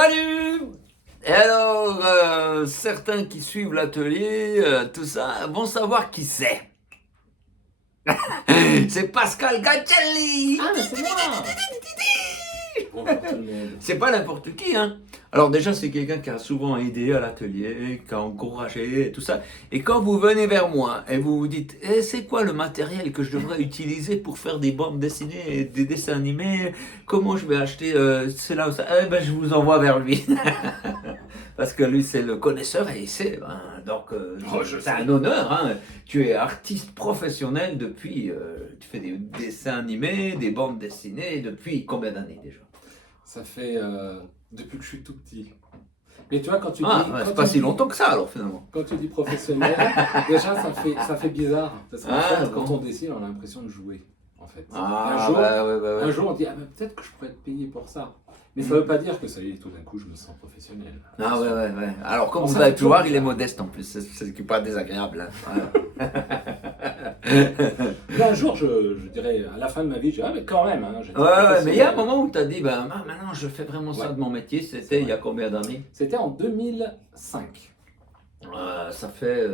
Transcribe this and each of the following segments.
Salut! Et alors, certains qui suivent l'atelier, tout ça, vont savoir qui c'est. C'est Pascal Gattelli! Ah, mais c'est moi! Bonjour tout le monde. C'est pas n'importe qui, hein. Alors déjà, c'est quelqu'un qui a souvent aidé à l'atelier, qui a encouragé, et tout ça. Et quand vous venez vers moi et vous vous dites, c'est quoi le matériel que je devrais utiliser pour faire des bandes dessinées et des dessins animés? Comment je vais acheter c'est là ou ça? Eh ben, je vous envoie vers lui. Parce que lui, c'est le connaisseur et il sait. Hein. Donc, c'est un honneur. Hein. Tu es artiste professionnel depuis. Tu fais des dessins animés, des bandes dessinées depuis combien d'années déjà? Ça fait depuis que je suis tout petit. Mais tu vois, quand tu Ah, dis. ouais, Quand c'est pas tu si dis- longtemps que ça alors finalement. Quand tu dis professionnel, déjà ça fait bizarre. Parce qu'en Ah, fait, quand bon. on dessine, on a l'impression de jouer. En fait. Ah, un jour, ouais. un jour, on dit, ah, ben, peut-être que je pourrais être payé pour ça. Mais ça ne veut pas dire que ça y est, tout d'un coup, je me sens professionnel. Ah, ouais. Alors, comme Bon, vous ça avez fait pu voir, toujours il est bizarre. modeste en plus. C'est pas désagréable. Hein. Mais un jour, je dirais, à la fin de ma vie, je dirais, ah, mais quand même, hein, j'étais Ouais, mais il y a un professionnel. moment où tu as dit, ben, maintenant je fais vraiment ça Ouais. de mon métier. C'est C'était il y a vrai. combien d'années? C'était en 2005. Ça fait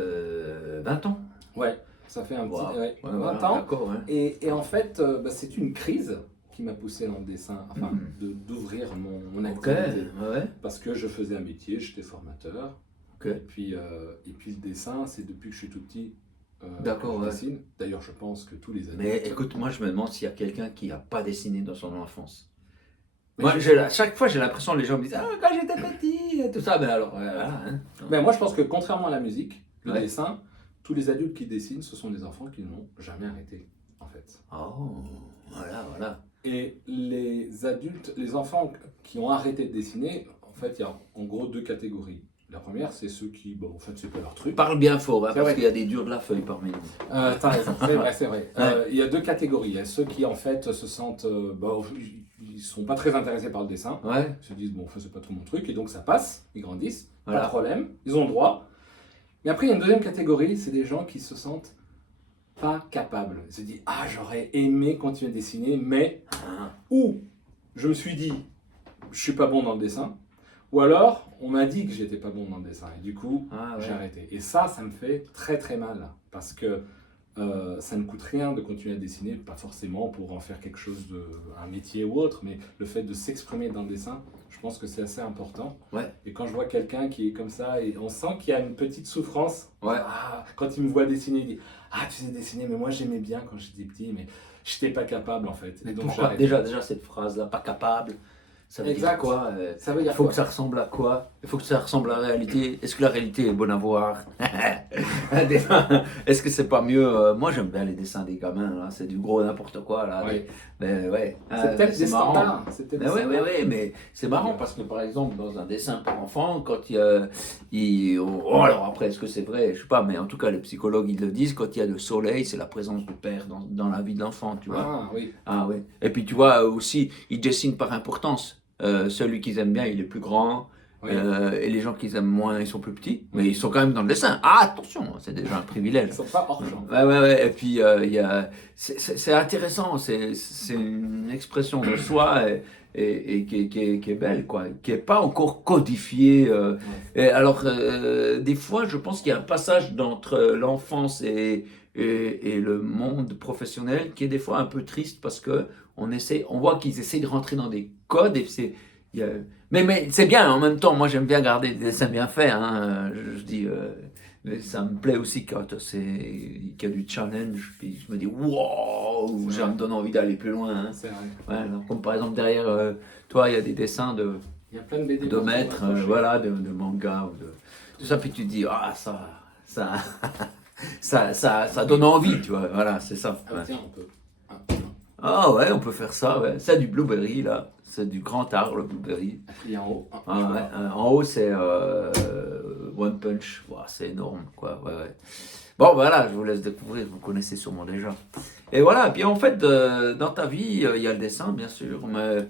20 ans. Ouais, ça fait un petit Wow. ouais, Ouais, 20 voilà, ans. d'accord. Hein. Et en fait, c'est une crise qui m'a poussé dans le dessin, enfin, d'ouvrir mon Ok, activité. ouais. Parce que je faisais un métier, j'étais formateur. Ok. Et puis le dessin, c'est depuis que je suis tout petit D'accord, que je ouais. dessine. D'ailleurs, je pense que tous les adultes. Mais écoute, moi je me demande s'il y a quelqu'un qui n'a pas dessiné dans son enfance. Mais Moi, je- chaque fois j'ai l'impression, les gens me disent, ah, quand j'étais petit, et tout ça. Ben alors, voilà. Hein. Mais moi, je pense que contrairement à la musique, le Ouais. dessin, tous les adultes qui dessinent, ce sont des enfants qui n'ont jamais arrêté, en fait. Oh, voilà. Et les adultes, les enfants qui ont arrêté de dessiner, en fait, il y a en gros deux catégories. La première, c'est ceux qui, bon, en fait, c'est pas leur truc. Parle bien fort, hein, C'est parce vrai. qu'il y a des durs de la feuille parmi nous. T'as raison, c'est vrai, c'est vrai. Ouais. Il y a deux catégories. Il y a ceux qui, en fait, se sentent, ils sont pas très intéressés par le dessin. Ouais, Ils se disent, bon, c'est pas trop mon truc, et donc ça passe, ils grandissent, Voilà. pas de problème, ils ont le droit. Mais après, il y a une deuxième catégorie, c'est des gens qui se sentent pas capables. Ils se disent, ah, j'aurais aimé continuer à dessiner, mais ou je me suis dit, je suis pas bon dans le dessin, ou alors on m'a dit que j'étais pas bon dans le dessin, et du coup, Ah, ouais. j'ai arrêté. Et ça me fait très très mal, parce que ça ne coûte rien de continuer à dessiner, pas forcément pour en faire quelque chose un métier ou autre, mais le fait de s'exprimer dans le dessin, je pense que c'est assez important. Ouais. Et quand je vois quelqu'un qui est comme ça, et on sent qu'il y a une petite souffrance, Ouais. quand il me voit dessiner, il dit, ah, tu sais dessiner, mais moi j'aimais bien quand j'étais petit, mais je n'étais pas capable en fait. Mais Et donc pourquoi j'arrête. déjà cette phrase-là, pas capable, ça veut dire Exact. quoi Ça veut Il dire faut quoi? que ça ressemble à quoi? Il faut que ça ressemble à la réalité. Est-ce que la réalité est bonne à voir? Est-ce que c'est pas mieux moi j'aime bien les dessins des gamins, là. C'est du gros n'importe quoi. Là. Ouais. Mais ouais. C'est peut-être des marrant. standards. C'est peut-être Mais des oui, standards. mais c'est marrant parce que par exemple dans un dessin pour enfants, quand alors après est-ce que c'est vrai, je sais pas, mais en tout cas les psychologues ils le disent, quand il y a le soleil, c'est la présence du père dans la vie de l'enfant, tu vois. Ah oui. Ah oui. Et puis tu vois aussi, ils dessinent par importance. Celui qu'ils aiment bien, il est plus grand. Oui. Et les gens qu'ils aiment moins, ils sont plus petits. Mais ils sont quand même dans le dessin. Ah, attention, c'est déjà un privilège. Ils sont pas hors champ. Ouais. Et puis, c'est intéressant. C'est une expression de soi et qui est belle, quoi. Qui n'est pas encore codifiée. Et alors, des fois, je pense qu'il y a un passage entre l'enfance et le monde professionnel qui est des fois un peu triste parce que on voit qu'ils essaient de rentrer dans des codes et mais c'est bien en même temps. Moi, j'aime bien garder des dessins bien faits. Hein, je dis. Mais ça me plaît aussi quand qu'il y a du challenge, puis je me dis wow, ça me donne envie d'aller plus loin. Hein. C'est vrai. Ouais, alors, comme par exemple derrière toi, il y a des dessins de Il y a plein de BD. maîtres, voilà, de manga, ou de tout ça, puis tu te dis ah ça donne envie, tu vois, voilà, c'est ça. Ah, Ouais. tiens, on peut. Ah, Ah ouais, on peut faire ça, ouais. C'est du blueberry là, c'est du grand art le blueberry. il y a en haut. Ah, ouais. En haut, c'est One Punch. Wow, c'est énorme, quoi. Ouais. Bon, voilà, je vous laisse découvrir. Vous connaissez sûrement déjà. Et voilà. Puis en fait, dans ta vie, il y a le dessin, bien sûr. Mais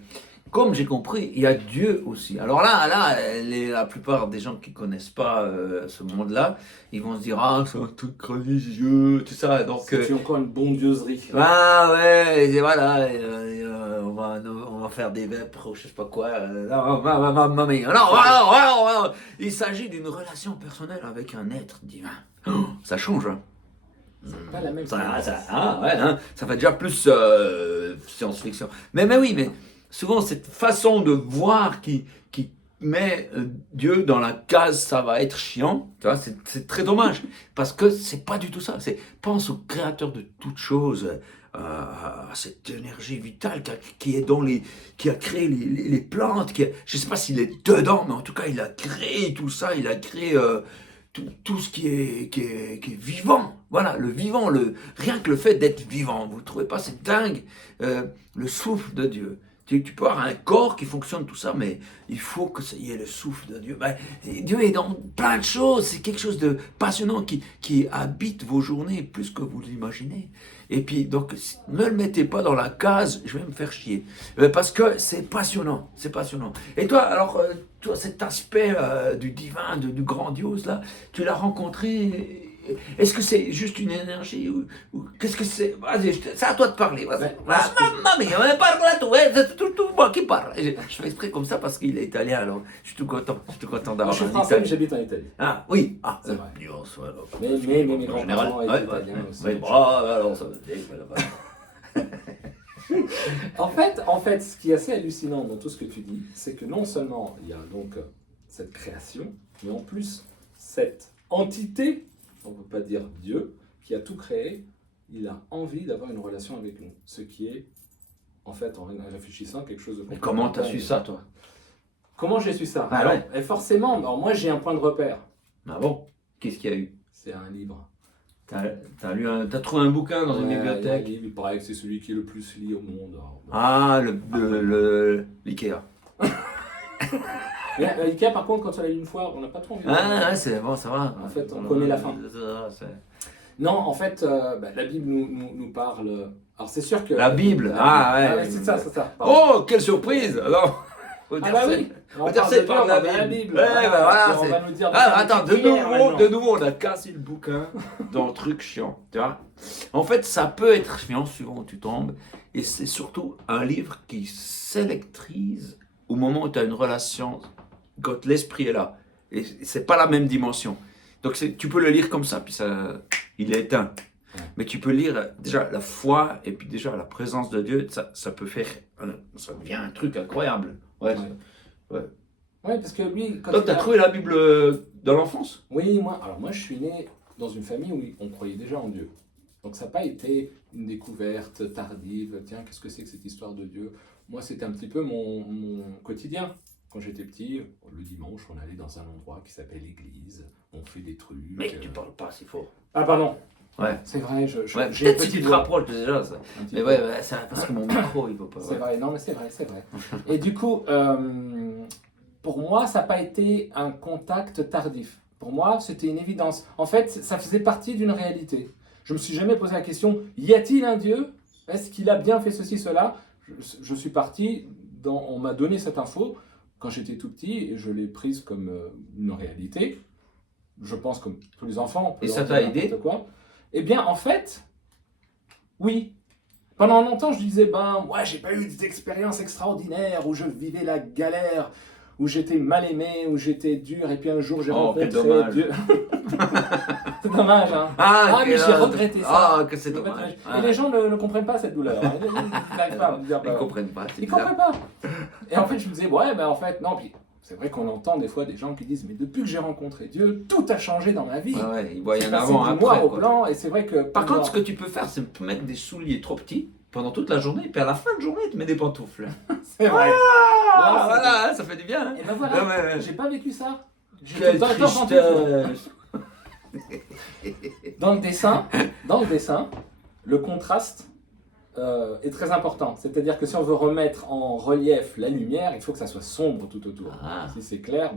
comme j'ai compris, il y a Dieu aussi. Alors là, la plupart des gens qui ne connaissent pas ce monde-là, ils vont se dire ah, c'est un truc religieux, tout ça. Donc, C'est encore une bondieuserie. ah ouais, et voilà, on va faire des vêpres ou je sais pas quoi. Non, mamma mia. Non. Il s'agit d'une relation personnelle avec un être divin. Ça change, hein. C'est pas la même chose. Ça fait déjà plus science-fiction. Mais oui, mais souvent cette façon de voir qui met Dieu dans la case, ça va être chiant, tu vois, c'est très dommage, parce que c'est pas du tout ça. Pense au créateur de toutes choses, à cette énergie vitale qui est qui a créé les plantes, je sais pas s'il est dedans, mais en tout cas il a créé tout ça, il a créé tout ce qui est vivant. Voilà, le vivant, rien que le fait d'être vivant, vous ne trouvez pas, c'est dingue, le souffle de Dieu. Tu peux avoir un corps qui fonctionne, tout ça, mais il faut que ça y ait le souffle de Dieu. Dieu est dans plein de choses, c'est quelque chose de passionnant qui habite vos journées plus que vous l'imaginez. Et puis, donc, ne le mettez pas dans la case, je vais me faire chier. Parce que c'est passionnant, c'est passionnant. Et toi, alors, toi, cet aspect du divin, du grandiose, là, tu l'as rencontré. Est-ce que c'est juste une énergie ou qu'est-ce que c'est? Vas-y, c'est à toi de parler. Vas-y. Maman, mais parle là, c'est tout moi qui parle. Je fais exprès comme ça parce qu'il est italien, alors je suis tout content d'avoir. Je suis français, mais j'habite en Italie. Ah oui, c'est vrai. Nuance, alors. Mais mes grands-parents étaient italiens aussi. Oui, alors ça veut dire. En fait, ce qui est assez hallucinant dans tout ce que tu dis, c'est que non seulement il y a donc cette création, mais en plus cette entité, on ne peut pas dire Dieu, qui a tout créé, il a envie d'avoir une relation avec nous. Ce qui est, en fait, en réfléchissant, quelque chose de complètement... Comment tu as su ça, toi? Comment j'ai su ça? Alors, et forcément, moi j'ai un point de repère. Ah bon? Qu'est-ce qu'il y a eu? C'est un livre. T'as trouvé un bouquin dans une bibliothèque? Il paraît que c'est celui qui est le plus lu au monde. Ah, l'Ikea. Mais Ikea, par contre, quand on l'a lu une fois, on n'a pas trop envie. Ah, c'est bon, ça va. En fait, on connaît la fin. Non, en fait, la Bible nous parle. Alors, c'est sûr que. La Bible, ouais. C'est ça. Pardon. Oh, quelle surprise! Alors, oui. On dire c'est par la la Bible. Voilà, on va nous dire. Attends, de nouveau, on a cassé le bouquin dans le truc chiant. Tu vois? En fait, ça peut être chiant suivant où tu tombes. Et c'est surtout un livre qui s'électrise au moment où tu as une relation, quand l'esprit est là. Et c'est pas la même dimension. Donc tu peux le lire comme ça, puis il est éteint. Ouais. Mais tu peux lire déjà la foi et puis déjà la présence de Dieu, ça peut faire, ça devient un truc incroyable. Ouais. Ouais, parce que lui... Donc tu as trouvé la Bible dans l'enfance? Oui, moi je suis né dans une famille où on croyait déjà en Dieu. Donc ça n'a pas été une découverte tardive, tiens, qu'est-ce que c'est que cette histoire de Dieu? Moi, c'était un petit peu mon quotidien. Quand j'étais petit, le dimanche, on allait dans un endroit qui s'appelle l'église, on fait des trucs... Mais tu parles pas si fort. Ah pardon. Ouais. C'est vrai, j'ai peut-être si tu te rapproches déjà, ça. Mais ouais, c'est parce que mon micro, il va pas... C'est vrai, non mais c'est vrai. Et du coup, pour moi, ça n'a pas été un contact tardif. Pour moi, c'était une évidence. En fait, ça faisait partie d'une réalité. Je me suis jamais posé la question, y a-t-il un Dieu? Est-ce qu'il a bien fait ceci, cela? Je suis parti, on m'a donné cette info quand j'étais tout petit et je l'ai prise comme une réalité. Je pense comme tous les enfants. Et ça t'a aidé? Eh bien, en fait, oui. Pendant longtemps, je disais, j'ai pas eu des expériences extraordinaires où je vivais la galère, où j'étais mal aimé, où j'étais dur, et puis un jour j'ai rencontré Dieu. C'est dommage, hein. Mais j'ai regretté ça. Ah, que c'est dommage. Et les gens ne comprennent pas cette douleur. Hein. Ils n'arrivent pas à me dire. Ils comprennent pas. Ils comprennent pas. Et en fait, je me disais, en fait, non. Puis c'est vrai qu'on entend des fois des gens qui disent, mais depuis que j'ai rencontré Dieu, tout a changé dans ma vie. Ouais, il voit y en avant, après. Noir au blanc, et c'est vrai que. Par contre, ce que tu peux faire, c'est mettre des souliers trop petits pendant toute la journée, puis à la fin de journée, tu mets des pantoufles. C'est vrai. Voilà, ça fait du bien. Hein. Et ben voilà, j'ai pas vécu ça. Quelle tristesse. Dans le dessin, le contraste est très important. C'est-à-dire que si on veut remettre en relief la lumière, il faut que ça soit sombre tout autour. Si c'est clair,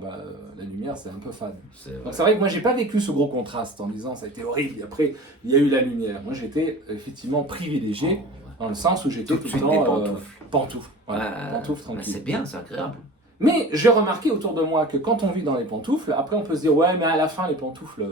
la lumière c'est un peu fade. Donc c'est vrai que moi j'ai pas vécu ce gros contraste en disant ça a été horrible. Et après il y a eu la lumière. Moi j'étais effectivement privilégié dans le sens où j'étais tout le temps pantoufles. Pantoufles tranquilles. C'est bien, c'est agréable. Mais j'ai remarqué autour de moi que quand on vit dans les pantoufles, après on peut se dire ouais mais à la fin les pantoufles...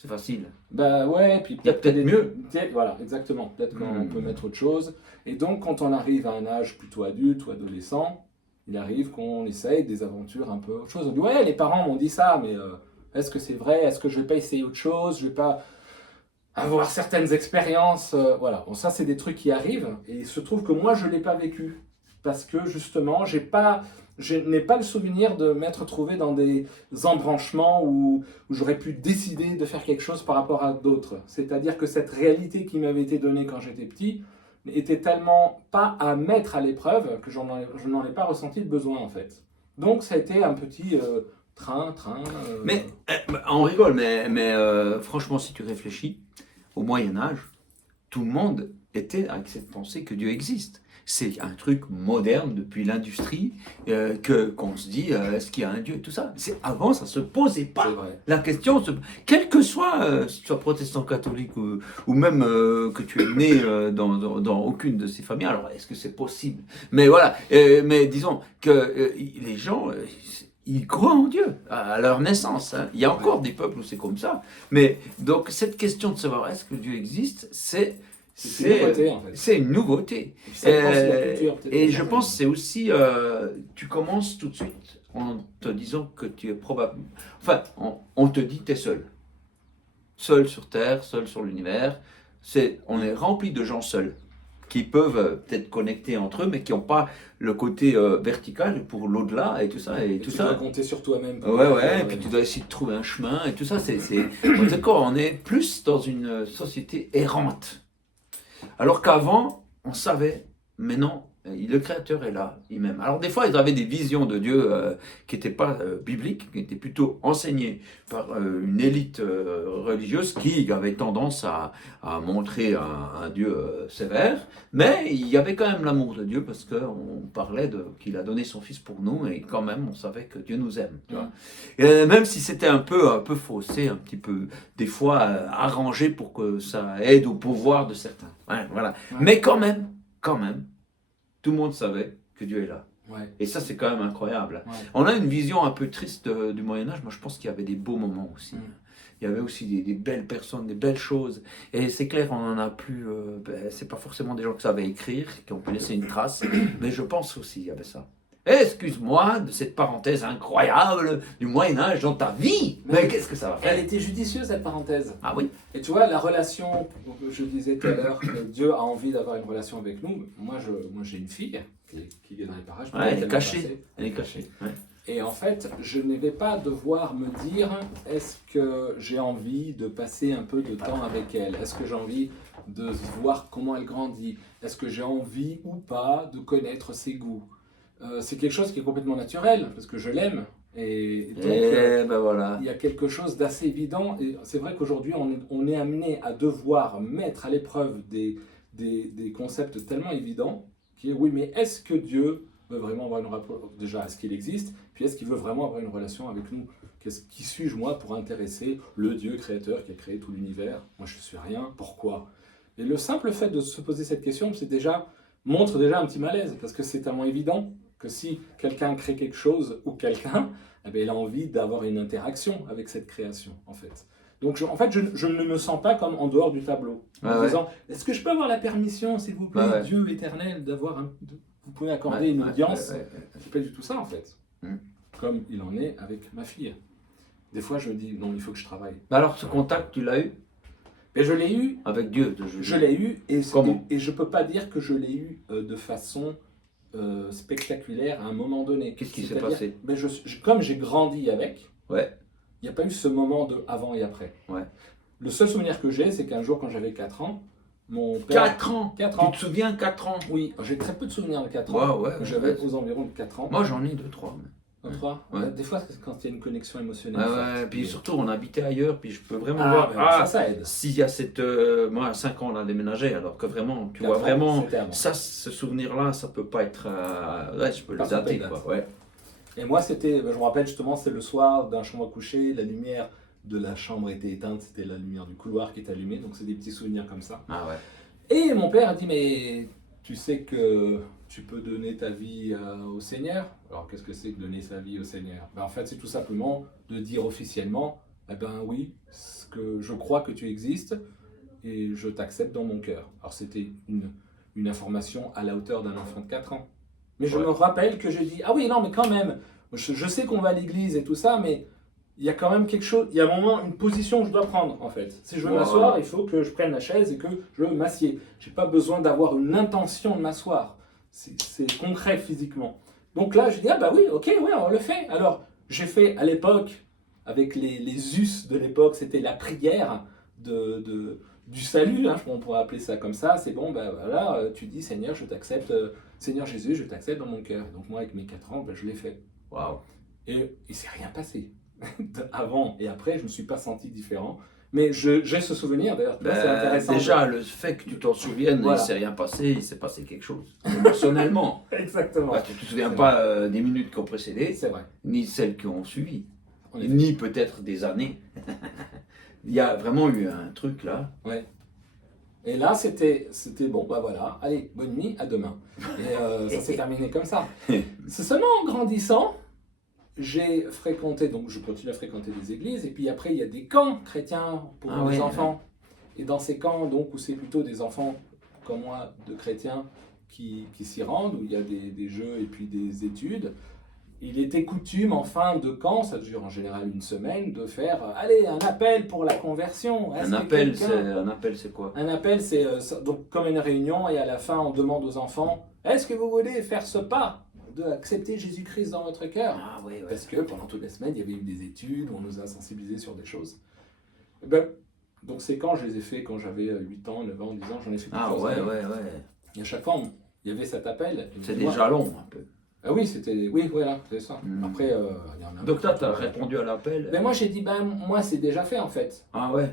C'est facile. Bah ouais, puis Il y a peut-être mieux. Voilà, exactement. Peut-être qu'on peut mettre autre chose. Et donc, quand on arrive à un âge plutôt adulte ou adolescent, il arrive qu'on essaye des aventures un peu autre chose. On dit, ouais, les parents m'ont dit ça, mais est-ce que c'est vrai? Est-ce que je vais pas essayer autre chose? Je vais pas avoir certaines expériences? Voilà. Bon, ça, c'est des trucs qui arrivent. Et il se trouve que moi, je l'ai pas vécu. Parce que justement, je n'ai pas le souvenir de m'être trouvé dans des embranchements où j'aurais pu décider de faire quelque chose par rapport à d'autres. C'est-à-dire que cette réalité qui m'avait été donnée quand j'étais petit était tellement pas à mettre à l'épreuve que je n'en ai pas ressenti le besoin en fait. Donc ça a été un petit train. Mais on rigole, mais franchement, si tu réfléchis, au Moyen Âge, tout le monde était avec cette pensée que Dieu existe. C'est un truc moderne depuis l'industrie qu'on se dit est-ce qu'il y a un Dieu et tout ça. Avant, ça se posait pas. C'est vrai. La question, quel que soit, si tu sois protestant, catholique ou même que tu es né dans aucune de ces familles, alors est-ce que c'est possible? Mais voilà, mais disons que les gens, ils croient en Dieu à leur naissance. Hein. Il y a encore des peuples où c'est comme ça. Mais donc cette question de savoir est-ce que Dieu existe, c'est une nouveauté, en fait. C'est une nouveauté. Ça dépend de la culture, peut-être. Et je pense que c'est aussi, tu commences tout de suite en te disant que tu es probablement... Enfin, on te dit tu es seul. Seul sur Terre, seul sur l'univers. On est rempli de gens seuls qui peuvent peut-être connecter entre eux, mais qui n'ont pas le côté vertical pour l'au-delà et tout ça. Et tout tu ça. dois compter sur toi-même. Ouais, et puis tu dois essayer de trouver un chemin et tout ça. D'accord, on est plus dans une société errante. Alors qu'avant, on savait, mais non, le Créateur est là, il m'aime. Alors des fois, ils avaient des visions de Dieu qui n'étaient pas bibliques, qui étaient plutôt enseignées par une élite religieuse qui avait tendance à montrer un Dieu sévère, mais il y avait quand même l'amour de Dieu parce qu'on parlait qu'il a donné son Fils pour nous et quand même on savait que Dieu nous aime. Tu vois. Et même si c'était un peu faussé, un petit peu des fois arrangé pour que ça aide au pouvoir de certains. Ouais, voilà. Ouais. Mais quand même, tout le monde savait que Dieu est là. Ouais. Et ça, c'est quand même incroyable. Ouais. On a une vision un peu triste du Moyen-Âge. Moi, je pense qu'il y avait des beaux moments aussi. Il y avait aussi des belles personnes, des belles choses. Et c'est clair, on en a plus... c'est pas forcément des gens qui savaient écrire, qui ont pu laisser une trace. Mais je pense aussi qu'il y avait ça. Excuse-moi de cette parenthèse incroyable du Moyen-Âge dans ta vie. Mais qu'est-ce que ça va faire? Elle était judicieuse, cette parenthèse. Ah oui. Et tu vois, la relation, je disais tout à l'heure, que Dieu a envie d'avoir une relation avec nous. Moi, j'ai une fille qui est dans les parages. Ouais, elle est cachée. Elle est cachée. Ouais. Et en fait, je ne vais pas devoir me dire, est-ce que j'ai envie de passer un peu de temps avec elle? Est-ce que j'ai envie de voir comment elle grandit? Est-ce que j'ai envie ou pas de connaître ses goûts? C'est quelque chose qui est complètement naturel, parce que je l'aime. Et donc, ben voilà. il y a quelque chose d'assez évident. Et c'est vrai qu'aujourd'hui, on est amené à devoir mettre à l'épreuve des concepts tellement évidents, qui est, oui, mais est-ce que Dieu veut vraiment avoir une relation? Déjà, est-ce qu'il existe? Puis est-ce qu'il veut vraiment avoir une relation avec nous? Qui suis-je, moi, pour intéresser le Dieu créateur qui a créé tout l'univers? Moi, je ne suis rien. Pourquoi? Et le simple fait de se poser cette question, montre déjà un petit malaise, parce que c'est tellement évident que si quelqu'un crée quelque chose ou quelqu'un, eh bien, il a envie d'avoir une interaction avec cette création, en fait. Donc, je ne me sens pas comme en dehors du tableau, en disant, est-ce que je peux avoir la permission, s'il vous plaît, Dieu éternel, vous pouvez accorder une audience? C'est pas du tout ça, en fait. Comme il en est avec ma fille. Des fois, je me dis, non, il faut que je travaille. Alors, ce contact, tu l'as eu? Et je l'ai eu. Avec Dieu, je l'ai eu, et je ne peux pas dire que je l'ai eu de façon spectaculaire à un moment donné. Qu'est-ce qui s'est passé? Comme j'ai grandi avec, il n'y a pas eu ce moment de avant et après. Le seul souvenir que j'ai, c'est qu'un jour, quand j'avais 4 ans, mon père... 4 ans. Tu te souviens, 4 ans? Oui, j'ai très peu de souvenirs de 4 ans. J'avais aux environs de 4 ans. Moi, j'en ai 2-3. Des fois, quand il y a une connexion émotionnelle. Puis surtout, on habitait ailleurs, puis je peux vraiment voir. Ça aide. S'il y a cette. Moi, à 5 ans, on a déménagé, alors que vraiment, tu vois, vraiment. Ça, ce souvenir-là, ça peut pas être. Je peux le dater, quoi. Ouais. Et moi, je me rappelle justement, c'était le soir d'un chambre à coucher, la lumière de la chambre était éteinte, c'était la lumière du couloir qui était allumée, donc c'est des petits souvenirs comme ça. Et mon père a dit, mais tu sais que tu peux donner ta vie au Seigneur. Alors qu'est-ce que c'est que donner sa vie au Seigneur? En fait, c'est tout simplement de dire officiellement, Eh ben oui, que je crois que tu existes et je t'accepte dans mon cœur. Alors c'était une information à la hauteur d'un enfant de 4 ans. Mais je Ouais. me rappelle que j'ai dit, ah oui, non, mais quand même, je sais qu'on va à l'église et tout ça, mais il y a quand même quelque chose, il y a un moment, une position que je dois prendre en fait. Si je veux Ouais. m'asseoir, il faut que je prenne la chaise et que je m'assieds. Je n'ai pas besoin d'avoir une intention de m'asseoir. C'est concret physiquement. Donc là, je dis, ah bah oui, ok, ouais, on le fait. Alors, j'ai fait à l'époque, avec les us de l'époque, c'était la prière du salut, hein, on pourrait appeler ça comme ça. C'est bon, ben voilà, tu dis, Seigneur, je t'accepte, Seigneur Jésus, je t'accepte dans mon cœur. Donc moi, avec mes 4 ans, ben, je l'ai fait. Waouh. Et il ne s'est rien passé. Avant et après, je ne me suis pas senti différent. Mais j'ai ce souvenir, d'ailleurs, c'est intéressant. Déjà, le fait que tu t'en souviennes, Voilà. il ne s'est rien passé, il s'est passé quelque chose. Émotionnellement. Exactement. Bah, tu ne te souviens C'est pas des minutes qui ont précédé, C'est vrai. ni celles qui ont suivi, En effet. ni peut-être des années. Il y a vraiment eu un truc là. Ouais. Et là, c'était bon, bah voilà, allez, bonne nuit, à demain. Et ça s'est terminé comme ça. C'est seulement en grandissant, j'ai fréquenté, donc je continue à fréquenter des églises, et puis après, il y a des camps chrétiens pour Ah les ouais, enfants. Et dans ces camps, donc, où c'est plutôt des enfants comme moi, de chrétiens, qui s'y rendent, où il y a des jeux et puis des études, il était coutume en fin de camp, ça dure en général une semaine, de faire allez, un appel pour la conversion. Un appel, c'est quoi? Un appel, c'est donc comme une réunion, et à la fin, on demande aux enfants est-ce que vous voulez faire ce pas d'accepter Jésus-Christ dans votre cœur? Ah oui, ouais. Parce que pendant toute la semaine, il y avait eu des études, on nous a sensibilisés sur des choses. Et ben, donc ces camps, je les ai faits quand j'avais 8 ans, 9 ans, 10 ans, j'en ai fait Ah plusieurs ouais, années. ouais, ouais. Et à chaque fois, il y avait cet appel. C'est des jalons un peu. Ah oui, oui, voilà, c'est ça. Mm. Après, il y en a. Donc toi, tu as répondu à l'appel. Mais moi, j'ai dit, ben, moi, c'est déjà fait en fait. Ah ouais.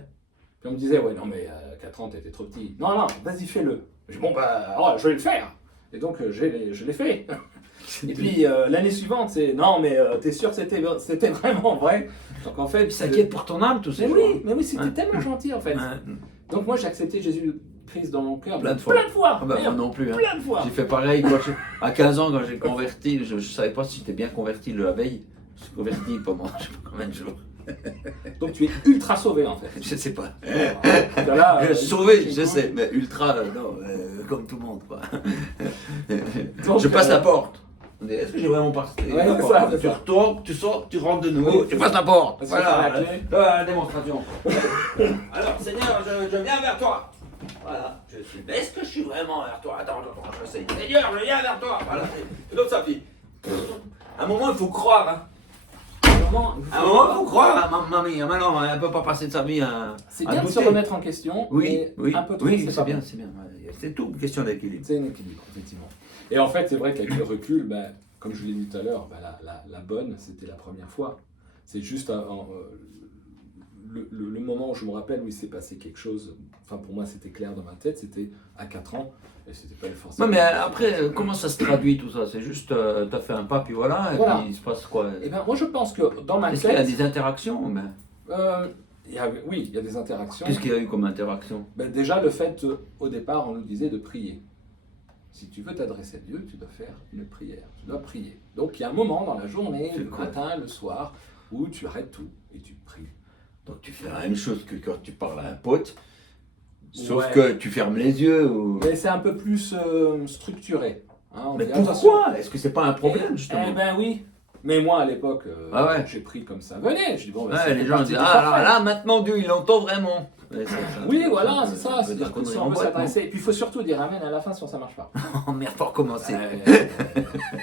Puis on me disait, ouais, non, mais 4 ans, t'étais trop petit. Non, non, vas-y, fais-le. J'ai dit, bon, bah, alors, je vais le faire. Et donc, je l'ai fait. Et puis, l'année suivante, c'est, non, mais t'es sûr que c'était vraiment vrai? Donc, en fait. Ça inquiète pour ton âme, tous ces jours. Mais oui, c'était Ouais. tellement gentil, en fait. Ouais. Donc, moi, j'ai accepté Jésus-Christ dans mon cœur. Plein de fois. Plein de fois. Ah bah, moi Merde, non plus. Hein. plein de fois. J'ai fait pareil à 15 ans quand j'ai converti. Je ne savais pas si j'étais bien converti la veille. Je suis converti pendant je sais pas combien de jours. Donc, tu es ultra sauvé, en fait. Je sais pas. Là, Sauvé, je sais, mais ultra, non, comme tout le monde, quoi. Donc, Je passe la porte. Est-ce que j'ai vraiment passé Ouais, la c'est porte? ça, c'est Tu ça. retournes, tu sors, tu rentres de nouveau, Oui, tu passes la porte. Parce que t'as Voilà, la clé. la démonstration. Alors, Seigneur, je viens vers toi. Voilà, je suis. Mais est-ce que je suis vraiment vers toi? Attends, je sais. Seigneur, je viens vers toi. Voilà, et l'autre ça fait. À un moment, il faut croire. Hein. À un moment, il faut croire à mamie. Maintenant, elle ne peut pas passer de sa vie à. C'est à bien de se douter. remettre en question, Oui, mais oui, un peu trop, oui, c'est c'est pas bien, bon. c'est bien. C'est tout une question d'équilibre. C'est un équilibre, effectivement. Et en fait, c'est vrai qu'avec le recul, ben, comme je l'ai dit tout à l'heure, ben, la bonne, c'était la première fois. C'est juste le moment où je me rappelle où il s'est passé quelque chose, enfin pour moi c'était clair dans ma tête, c'était à 4 ans, et c'était pas forcément... Ouais, mais après, comment ça se traduit tout ça? C'est juste, t'as fait un pas, puis voilà, et Voilà. puis il se passe quoi? Eh ben, moi je pense que dans ma Est-ce qu'il y a tête, des interactions? oui, il y a des interactions. Qu'est-ce qu'il y a eu comme interaction? Ben, déjà le fait, au départ, on nous disait de prier. Si tu veux t'adresser à Dieu, tu dois faire une prière, tu dois prier. Donc il y a un moment dans la journée, C'est le quoi? matin, le soir, où tu arrêtes tout et tu pries. Donc tu fais la même chose que quand tu parles à un pote, sauf Ouais. que tu fermes les yeux. Ou... Mais c'est un peu plus structuré. Hein, on Mais dit, pourquoi? Est-ce que c'est pas un problème, attention. justement? Eh ben oui. Mais moi à l'époque, Ah ouais. j'ai pris comme ça venait. Je dis bon, ben, Ouais, c'est les gens parti disent, du ah forfait. là, maintenant Dieu, il entend vraiment. Ouais, Oui, voilà, c'est ça. un peu de C'est-à-dire la que connerie si en on veut boîte, s'adresser. Et puis il faut surtout dire amen à la fin, sinon ça marche pas. non? Oh merde, faut recommencer.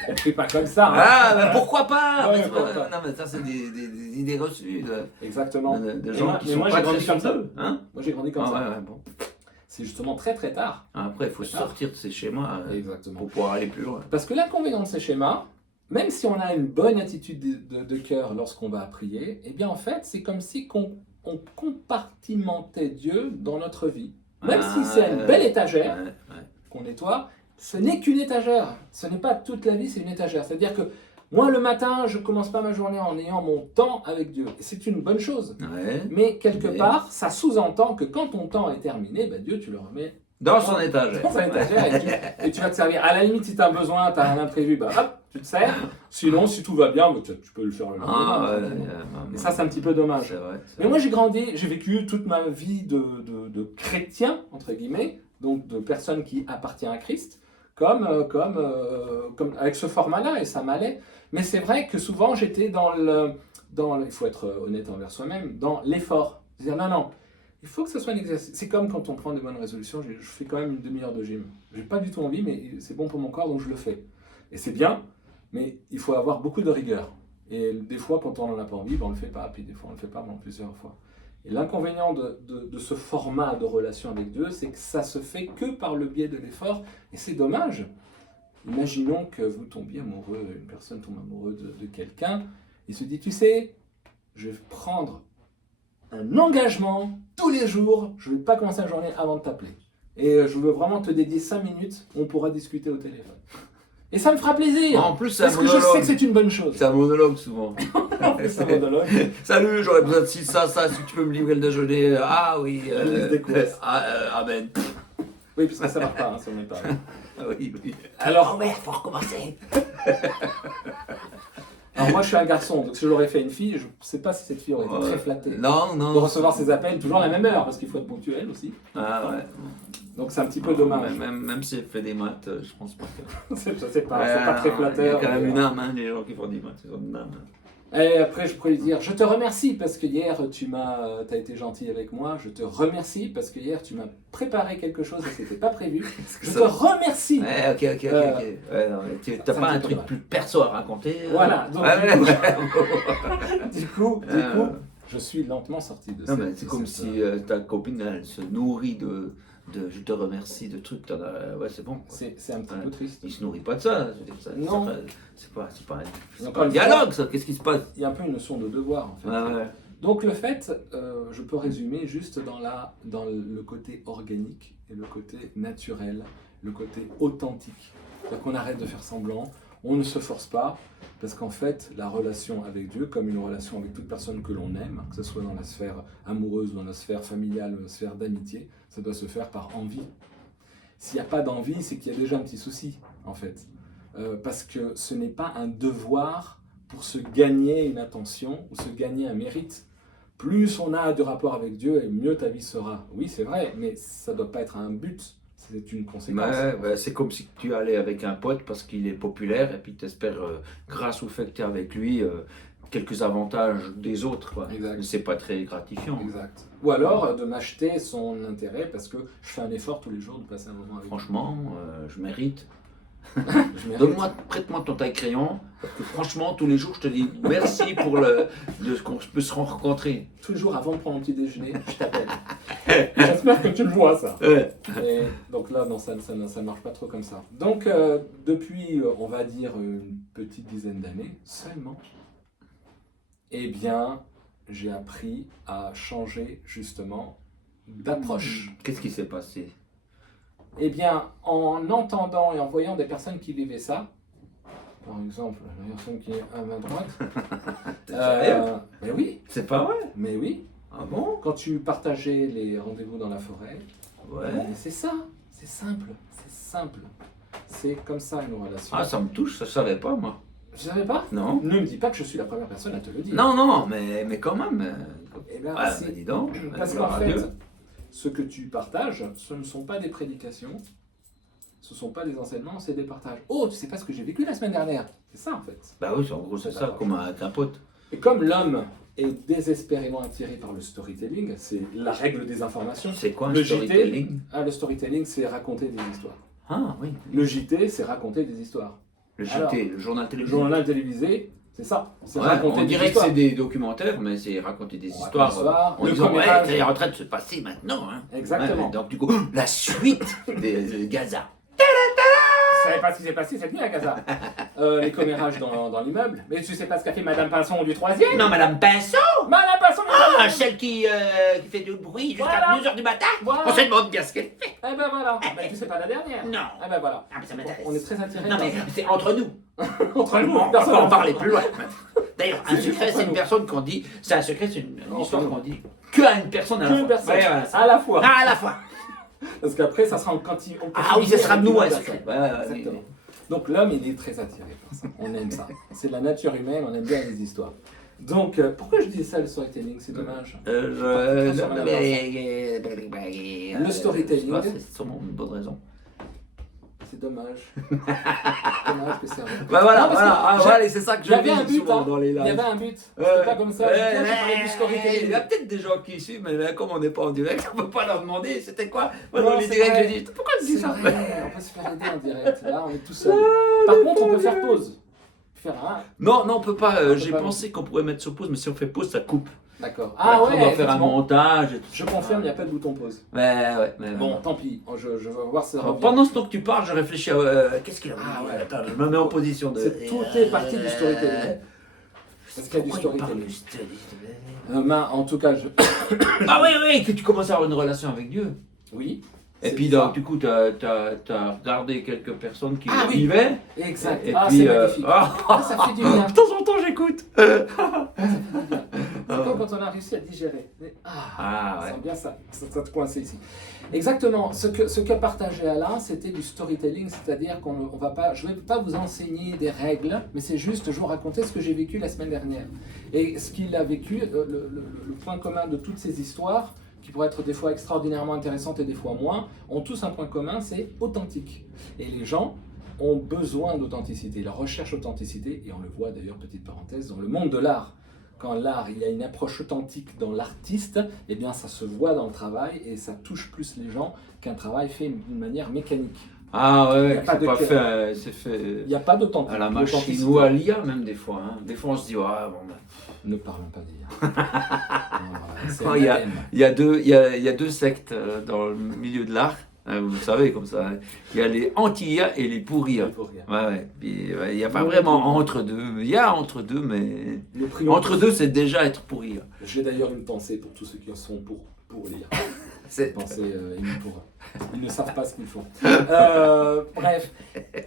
On prie pas comme ça. hein. Ah, mais pourquoi pas? Ouais, Mais pourquoi pas. Non, mais ça, c'est des idées reçues Exactement. de Et gens moi- qui mais sont moi, pas j'ai très grandi comme ça. sûrs d'eux, hein? Moi j'ai grandi comme Ah ça. ouais, ouais, bon. C'est justement très très tard. Après, il faut C'est ça. sortir de ces schémas Exactement. pour pouvoir aller plus loin. Parce que l'inconvénient de ces schémas, même si on a une bonne attitude de cœur lorsqu'on va prier, eh bien en fait, c'est comme si on compartimentait Dieu dans notre vie. Même si c'est une belle étagère Ouais, ouais. qu'on nettoie, ce n'est qu'une étagère. Ce n'est pas toute la vie, c'est une étagère. C'est-à-dire que moi, le matin, je commence pas ma journée en ayant mon temps avec Dieu. Et c'est une bonne chose. Ouais. Mais quelque Mais- part, ça sous-entend que quand ton temps est terminé, ben Dieu, tu le remets Dans son étagère. Dans un étagère et tu vas te servir. À la limite, si tu as besoin, tu as un imprévu, bah hop, tu te sers. Sinon, si tout va bien, bah, tu peux le faire le lendemain. Ah, ouais, Et ça, c'est un petit peu dommage. c'est vrai. Mais moi, j'ai grandi, j'ai vécu toute ma vie de chrétien, entre guillemets, donc de personne qui appartient à Christ, comme avec ce format-là, et ça m'allait. Mais c'est vrai que souvent, j'étais il faut être honnête envers soi-même, dans l'effort. C'est-à-dire, non, il faut que ce soit un exercice. C'est comme quand on prend des bonnes résolutions, je fais quand même une demi-heure de gym. J'ai pas du tout envie, mais c'est bon pour mon corps, donc je le fais. Et c'est bien, mais il faut avoir beaucoup de rigueur. Et des fois, quand on n'en a pas envie, ben on ne le fait pas, puis des fois on ne le fait pas, mais plusieurs fois. Et l'inconvénient de ce format de relation avec Dieu, c'est que ça se fait que par le biais de l'effort, et c'est dommage. Imaginons que vous tombiez amoureux, une personne tombe amoureuse de quelqu'un, il se dit, tu sais, je vais prendre un engagement tous les jours, je ne vais pas commencer la journée avant de t'appeler. Et je veux vraiment te dédier 5 minutes, on pourra discuter au téléphone. Et ça me fera plaisir. En plus, c'est parce un que je monologue. sais que c'est une bonne chose. C'est un monologue souvent. C'est un monologue. Salut, j'aurais besoin de ci, ça, si tu peux me livrer le déjeuner. Ah oui. Amen. Oui, parce que ça ne marche pas, hein, si on n'est pas. Ah oui. Alors, ouais, faut recommencer. alors moi, je suis un garçon, donc si je l'aurais fait à une fille, je ne sais pas si cette fille aurait été très flattée Non. de recevoir ses appels toujours à la même heure, parce qu'il faut être ponctuel aussi. Ah ouais. Donc c'est un petit peu dommage. Même si elle fait des maths, je pense pas que. c'est pas très flatteur. Il y a quand même une âme, hein, les gens qui font des maths, ils ont une âme. Et après, je pourrais lui dire, je te remercie parce que hier, tu as été gentil avec moi. Je te remercie parce que hier, tu m'as préparé quelque chose et c'était pas prévu. Je te remercie. Ouais, ok. Ouais, non, t'as pas un truc plus perso à raconter. Voilà. Donc, du coup, je suis lentement sorti de ça. C'est comme si ta copine, elle se nourrit de je te remercie de trucs. Ouais, c'est bon. C'est un petit peu triste. Il se nourrit pas de ça. Je veux dire, Non. C'est pas un dialogue, ça. Qu'est-ce qui se passe? Il y a un peu une notion de devoir, en fait. Ouais. Donc le fait, je peux résumer juste dans le côté organique et le côté naturel, le côté authentique. C'est-à-dire qu'on arrête de faire semblant, on ne se force pas, parce qu'en fait, la relation avec Dieu, comme une relation avec toute personne que l'on aime, que ce soit dans la sphère amoureuse, dans la sphère familiale, dans la sphère d'amitié, ça doit se faire par envie. S'il n'y a pas d'envie, c'est qu'il y a déjà un petit souci, en fait. Parce que ce n'est pas un devoir pour se gagner une attention ou se gagner un mérite. Plus on a de rapport avec Dieu, et mieux ta vie sera. Oui, c'est vrai, mais ça ne doit pas être un but, c'est une conséquence. Ouais, c'est comme si tu allais avec un pote parce qu'il est populaire et puis tu espères, grâce au fait que tu es avec lui, quelques avantages des autres. Quoi. Exact. Mais c'est pas très gratifiant. Exact. Ou alors de m'acheter son intérêt parce que je fais un effort tous les jours de passer un moment avec lui. Franchement, je mérite. Je mérite. Prête-moi ton taille-crayon, parce que franchement, tous les jours, je te dis merci pour qu'on puisse se rencontrer. Toujours avant de prendre mon petit déjeuner, je t'appelle. J'espère que tu le vois, ça. Ouais. Et donc là, non, ça ne marche pas trop comme ça. Donc, depuis, on va dire, une petite dizaine d'années seulement, eh bien, j'ai appris à changer, justement, d'approche. Qu'est-ce qui s'est passé? Eh bien, en entendant et en voyant des personnes qui vivaient ça, par exemple, la personne qui est à ma droite. Mais oui. C'est pas vrai? Mais oui. Ah bon? Quand tu partageais les rendez-vous dans la forêt, Ouais. c'est ça. C'est simple. C'est comme ça une relation. Ah, ça me touche, ça je savais pas, moi. Je savais pas? Non. Ne me dis pas que je suis la première personne à te le dire. Non, mais quand même. Eh ben, Ah, c'est- bah, dis donc. Parce gloire qu'en à fait, Dieu. ce que tu partages, ce ne sont pas des prédications, ce ne sont pas des enseignements, c'est des partages. Oh, tu sais pas ce que j'ai vécu la semaine dernière. C'est ça en fait. Bah oui, en gros, c'est ça, comme avec un pote. Et comme l'homme est désespérément attiré par le storytelling, c'est la règle des informations. C'est quoi un Le storytelling? Le storytelling, c'est raconter des histoires. Ah oui. Le JT, c'est raconter des histoires. Le JT, Alors, le journal Le télévisé. journal télévisé, c'est ça. C'est Ouais, raconter on des dirait que histoires. c'est des documentaires, mais c'est raconter des On raconte histoires. l'histoire, En le disant, commérage. ouais, c'est en train de se passer maintenant. Hein. Exactement. Ouais, donc du coup, la suite de Gaza. Je savais pas ce qui s'est passé cette nuit à Gaza. Les commérages dans l'immeuble. Mais tu sais pas ce qu'a fait Madame Pinson du 3e? Non, Madame Pinson. Madame Pinson du 3e. Celle qui fait du bruit jusqu'à Voilà. 2h du matin. Voilà. On se demande bien ce qu'elle fait. Eh ben voilà. Ben, tu sais pas la dernière. Non. Eh ben voilà. Ah, mais ça m'intéresse. On est très attirés. Non, mais c'est entre nous. Entre nous, On personne va en n'en parler parle. plus loin. D'ailleurs, un C'est juste secret, entre c'est une nous. personne qu'on dit. C'est un secret, c'est une Entre histoire nous. qu'on dit que à une personne à la Qu'une fois. personne. Ouais, voilà, À la fois. Ah, à la fois. Parce qu'après, ça sera quand il. Ah oui, ça sera nous, ouais, Exactement. ouais. Donc l'homme, il est très attiré par ça. On aime ça. C'est la nature humaine, on aime bien les histoires. Donc, pourquoi je dis ça, le storytelling? C'est dommage. Le storytelling. C'est sûrement une bonne raison. C'est dommage. Dommage que c'est un... Bah voilà, Non, parce voilà, que ah, voilà, c'est ça que il y je avait un dis but, souvent hein. dans les Il y lives. avait un but. C'était pas comme ça. J'ai parlé du storytelling. Il y a peut-être des gens qui suivent, mais là, comme on n'est pas en direct, on ne peut pas leur demander c'était quoi. Moi, Non, dans les c'est directs, vrai. je dis pourquoi tu dis C'est ça vrai, on peut se faire aider en direct. Là, on est tout seul. Par contre, on peut faire pause. Faire un. Non, non, on peut pas. On peut J'ai pas, pensé qu'on pourrait mettre sur pause, mais si on fait pause, ça coupe. D'accord. Après, Ah ouais, on doit faire un effectivement. montage. Et tout Je ça. confirme, il n'y a pas de bouton pause. Ouais. Bon, tant pis. Je vais voir si ça revient. Pendant ce temps que tu parles, je réfléchis à qu'est-ce qu'il a Ah dit. ouais. Attends, je me mets en position de. Tout est parti du storytelling. Parce qu'il y a du Pourquoi il parle storytelling. du storytelling En tout cas, Ah oui, que tu commences à avoir une relation avec Dieu. oui. Et c'est puis, ça. donc, du coup, tu as regardé quelques personnes qui Ah oui. vivaient. Exact. Et Ah, puis, c'est magnifique. ah, Ça fait du bien. de temps en temps, j'écoute. C'est comme quand on a réussi à digérer. Ah, On ouais. sent bien ça te coince ici. Exactement. Ce qu'a partagé Alain, c'était du storytelling, c'est-à-dire qu'on va pas, je ne vais pas vous enseigner des règles, mais c'est juste, je vous raconter ce que j'ai vécu la semaine dernière. Et ce qu'il a vécu, le point commun de toutes ces histoires, qui pourraient être des fois extraordinairement intéressantes et des fois moins, ont tous un point commun, c'est authentique. Et les gens ont besoin d'authenticité, leur recherche d'authenticité, et on le voit d'ailleurs, petite parenthèse, dans le monde de l'art. Quand l'art, il y a une approche authentique dans l'artiste, eh bien ça se voit dans le travail et ça touche plus les gens qu'un travail fait d'une manière mécanique. Ah Il y ouais, a pas c'est de pas cœur. fait, c'est fait Il n'y a pas d'authenticité. à la machine ou à l'IA même des fois. Hein. Des fois on se dit, ah bon, ben. Ne parlons pas d'IA. C'est Oh, il y a- un thème. il y a deux sectes dans le milieu de l'art, hein, vous le savez comme ça. Hein. Il y a les anti-IA et les pour-IA. Pour rien. Ouais. Puis, il n'y a pas vraiment entre deux. Il y a entre deux, mais Nous prions entre deux, c'est déjà être pour IA. J'ai d'ailleurs une pensée pour tous ceux qui sont pour l'IA. C'est Pensée émue pour eux. Ils ne savent pas ce qu'ils font. Bref.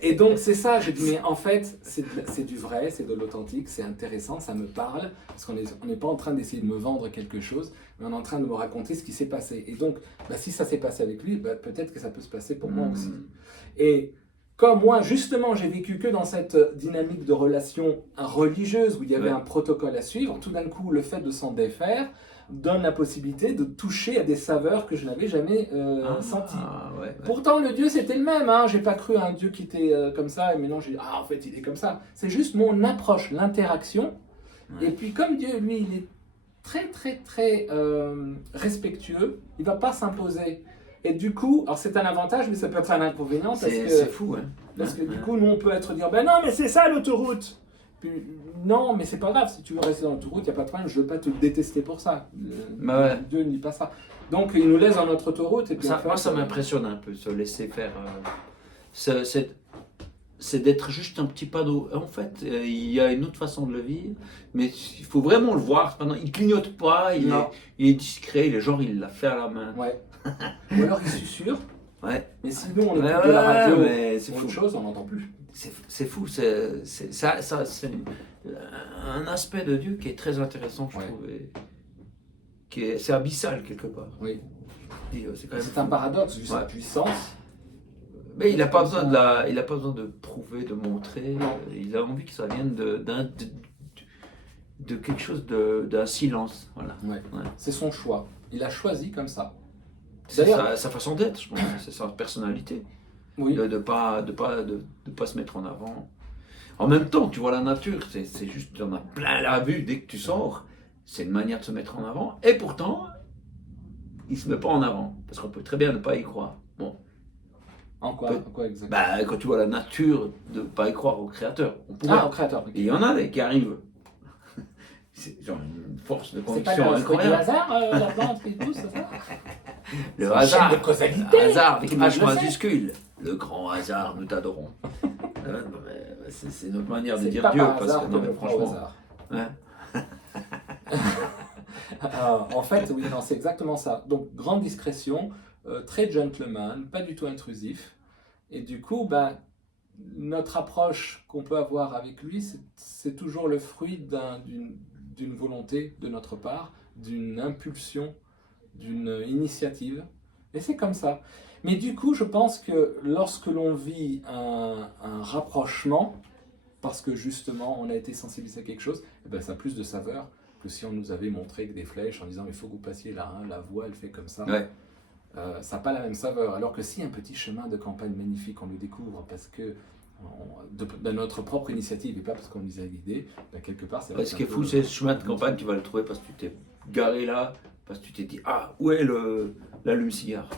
Et donc, c'est ça. Je dis, mais en fait, c'est du vrai, c'est de l'authentique, c'est intéressant, ça me parle. Parce qu'on n'est pas en train d'essayer de me vendre quelque chose, mais on est en train de me raconter ce qui s'est passé. Et donc, si ça s'est passé avec lui, peut-être que ça peut se passer pour moi aussi. Et comme moi, justement, j'ai vécu que dans cette dynamique de relation religieuse où il y avait un protocole à suivre, tout d'un coup, le fait de s'en défaire donne la possibilité de toucher à des saveurs que je n'avais jamais senties. Ouais. Pourtant, le Dieu, c'était le même. Hein. J'ai pas cru à un Dieu qui était comme ça, et maintenant j'ai dit, en fait, il est comme ça. C'est juste mon approche, l'interaction. Et puis, comme Dieu, lui, il est très respectueux, il va pas s'imposer. Et du coup, alors c'est un avantage, mais ça peut être un inconvénient, parce que C'est fou, hein. parce que du coup, nous, on peut dire, ben non, mais c'est ça l'autoroute. Puis, non, mais c'est pas grave, si tu veux rester dans l'autoroute, il n'y a pas de problème, je ne veux pas te détester pour ça. Dieu ne dit pas ça. Donc, il nous laisse dans notre autoroute. Et puis, Ça, moi, ça m'impressionne un peu, se laisser faire. C'est d'être juste un petit pas d'eau. En fait, il y a une autre façon de le vivre, mais il faut vraiment le voir. Il clignote pas, il est discret, le genre, il l'a fait à la main. Ouais. Ou alors, il susurre. Ouais. Mais sinon, on écoute de la radio, mais c'est ou fou. autre chose, on n'entend plus. C'est fou, c'est un aspect de Dieu qui est très intéressant, je trouve. C'est abyssal quelque part. Oui. C'est quand même C'est un paradoxe, vu sa puissance. Mais il n'a pas besoin il a pas besoin de prouver, de montrer. Il a envie que ça vienne de quelque chose, d'un silence. Voilà. Ouais. C'est son choix. Il a choisi comme ça. C'est sa façon d'être, je pense. C'est sa personnalité. Oui. De pas se mettre en avant. En même temps, tu vois la nature, c'est juste, tu en as plein la vue dès que tu sors. C'est une manière de se mettre en avant. Et pourtant, il ne se met pas en avant. Parce qu'on peut très bien ne pas y croire. Bon. En quoi exactement? Quand tu vois la nature, de ne pas y croire au créateur. Au créateur. Et il y en a qui arrivent. C'est genre une force de C'est pas conviction du incroyable. hasard, la plante qui pousse, c'est ça? Le hasard, de causalité. le hasard avec Tout le monde H le sait. majuscule. Le grand hasard, nous t'adorons. C'est notre manière de C'est dire pas Dieu. par Parce hasard que, que non, mais je prends au franchement. hasard. Ouais. En fait, oui, non, c'est exactement ça. Donc, grande discrétion, très gentleman, pas du tout intrusif. Et du coup, notre approche qu'on peut avoir avec lui, c'est toujours le fruit d'une volonté de notre part, d'une impulsion, d'une initiative. Et c'est comme ça. Mais du coup, je pense que lorsque l'on vit un rapprochement, parce que justement on a été sensibilisé à quelque chose, eh ben, ça a plus de saveur que si on nous avait montré que des flèches en disant il faut que vous passiez là, hein, la voie elle fait comme ça. Ouais. Ça n'a pas la même saveur. Alors que si un petit chemin de campagne magnifique, on le découvre parce que de notre propre initiative et pas parce qu'on nous a guidés, ben, quelque part c'est vrai. Ce qui est fou, c'est ce chemin de campagne, tu vas le trouver parce que tu t'es garé là, parce que tu t'es dit, ah, où est l'allume-cigare?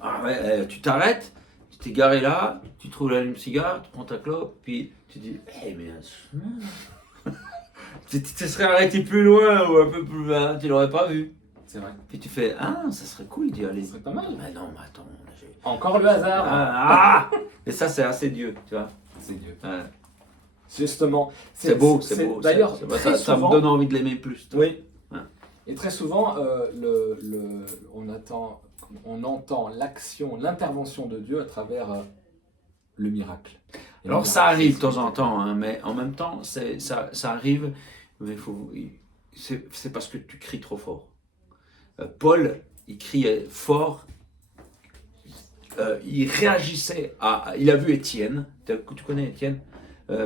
Ah ouais, tu t'arrêtes, tu t'es garé là, tu trouves l'allume-cigare, tu prends ta clope, puis tu dis, eh mais un chemin. Tu te serais arrêté plus loin ou un peu plus loin, tu l'aurais pas vu. C'est vrai. Puis tu fais, ah, ça serait cool d'y aller. Ça serait pas mal. Mais non, mais attends. Encore le hasard. Et ça, c'est assez Dieu, tu vois. C'est Dieu. Ouais. Justement. C'est beau, c'est beau. D'ailleurs, ça me donne envie de l'aimer plus. Oui. Ouais. Et très souvent, on entend l'action, l'intervention de Dieu à travers le miracle. Et Alors le ça miracle, arrive de c'est temps en temps, hein, mais en même temps, ça arrive, mais c'est parce que tu cries trop fort. Paul, il criait fort, il réagissait il a vu Étienne, tu connais Étienne,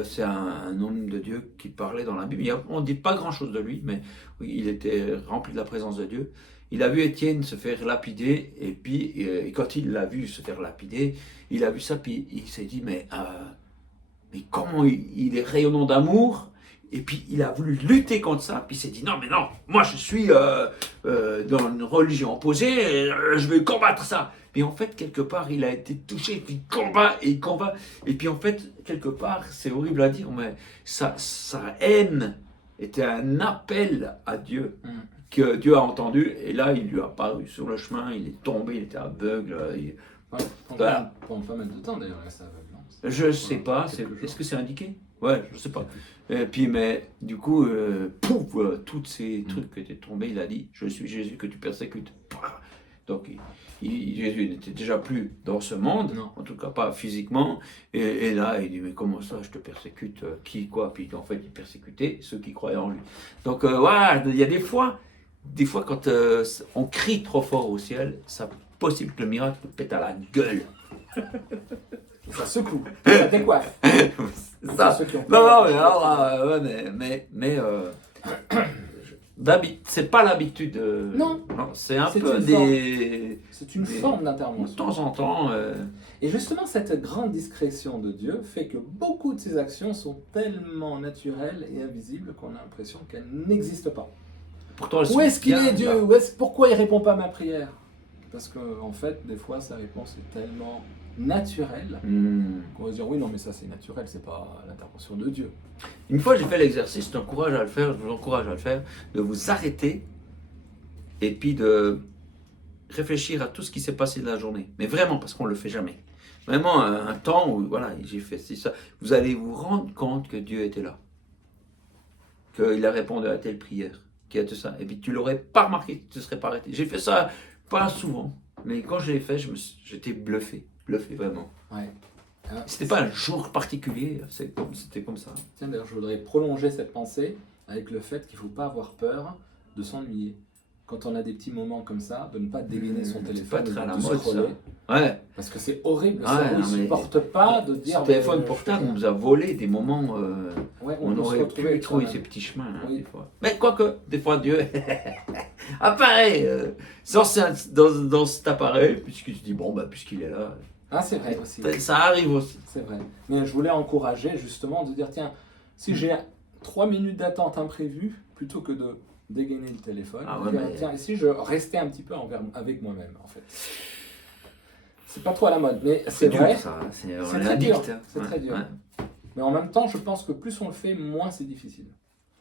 c'est un homme de Dieu qui parlait dans la Bible. On ne dit pas grand-chose de lui, mais il était rempli de la présence de Dieu. Il a vu Étienne se faire lapider, et puis et quand il l'a vu se faire lapider, il a vu ça, puis il s'est dit, mais comment il est rayonnant d'amour, et puis il a voulu lutter contre ça, puis il s'est dit, non, mais non, moi je suis dans une religion opposée, je vais combattre ça. Puis en fait, quelque part, il a été touché, puis il combat, et puis en fait, quelque part, c'est horrible à dire, mais sa haine était un appel à Dieu, que Dieu a entendu, et là, il lui a apparu sur le chemin, il est tombé, il était aveugle. Pendant pas mal de temps d'ailleurs, reste aveugle. Je sais pas, est-ce que c'est indiqué? Ouais, je sais pas. Et puis, mais du coup, pouf, tous ces trucs qui étaient tombés, il a dit, je suis Jésus que tu persécutes. Donc, Jésus n'était déjà plus dans ce monde, non. En tout cas pas physiquement. Et là, il dit, mais comment ça, je te persécute? Qui, quoi? Puis en fait, il persécutait ceux qui croyaient en lui. Donc, voilà, il y a des fois quand on crie trop fort au ciel, c'est possible que le miracle te pète à la gueule. Ça secoue, ça décoiffe. Ça. Non, mais alors, c'est pas l'habitude. Non, c'est un peu des. C'est une forme d'intervention. De temps en temps. Et justement, cette grande discrétion de Dieu fait que beaucoup de ses actions sont tellement naturelles et invisibles qu'on a l'impression qu'elles n'existent pas. Pourtant, où est-ce qu'il est Dieu? Pourquoi il répond pas à ma prière? Parce qu'en fait, des fois, sa réponse est tellement naturelle qu'on va se dire oui, non, mais ça c'est naturel, c'est pas l'intervention de Dieu. Une fois, j'ai fait l'exercice, je t'encourage à le faire, je vous encourage à le faire, de vous arrêter et puis de réfléchir à tout ce qui s'est passé de la journée. Mais vraiment, parce qu'on ne le fait jamais. Vraiment, un temps où, voilà, j'ai fait ça. Vous allez vous rendre compte que Dieu était là. Qu'il a répondu à telle prière, qu'il y a tout ça. Et puis tu ne l'aurais pas remarqué, tu ne te serais pas arrêté. J'ai fait ça pas souvent, mais quand je l'ai fait, j'étais bluffé vraiment. Ouais. C'était pas un jour particulier, c'était comme ça. Tiens, d'ailleurs, je voudrais prolonger cette pensée avec le fait qu'il ne faut pas avoir peur de s'ennuyer. Quand on a des petits moments comme ça, de ne pas dégainer son téléphone, pas très à la de mode, scroller. Ça. Ouais. Parce que c'est horrible, Ouais, on ne supporte pas de dire... Ce téléphone portable nous a volé des moments ouais, on aurait pu trouver ces petits chemins, oui. Des fois. Mais quoique, des fois, Dieu apparaît dans cet appareil, puisqu'il se dit, bon, bah, puisqu'il est là... Ah, c'est vrai aussi. Ça arrive aussi. C'est vrai. Mais je voulais encourager justement de dire, tiens, si j'ai 3 minutes d'attente imprévue, plutôt que de dégainer le téléphone, tiens, et si je restais un petit peu avec moi-même, en fait. C'est pas trop à la mode, mais c'est vrai. Dur, ça. C'est très dur. C'est ouais, très dur. Ouais. Mais en même temps, je pense que plus on le fait, moins c'est difficile.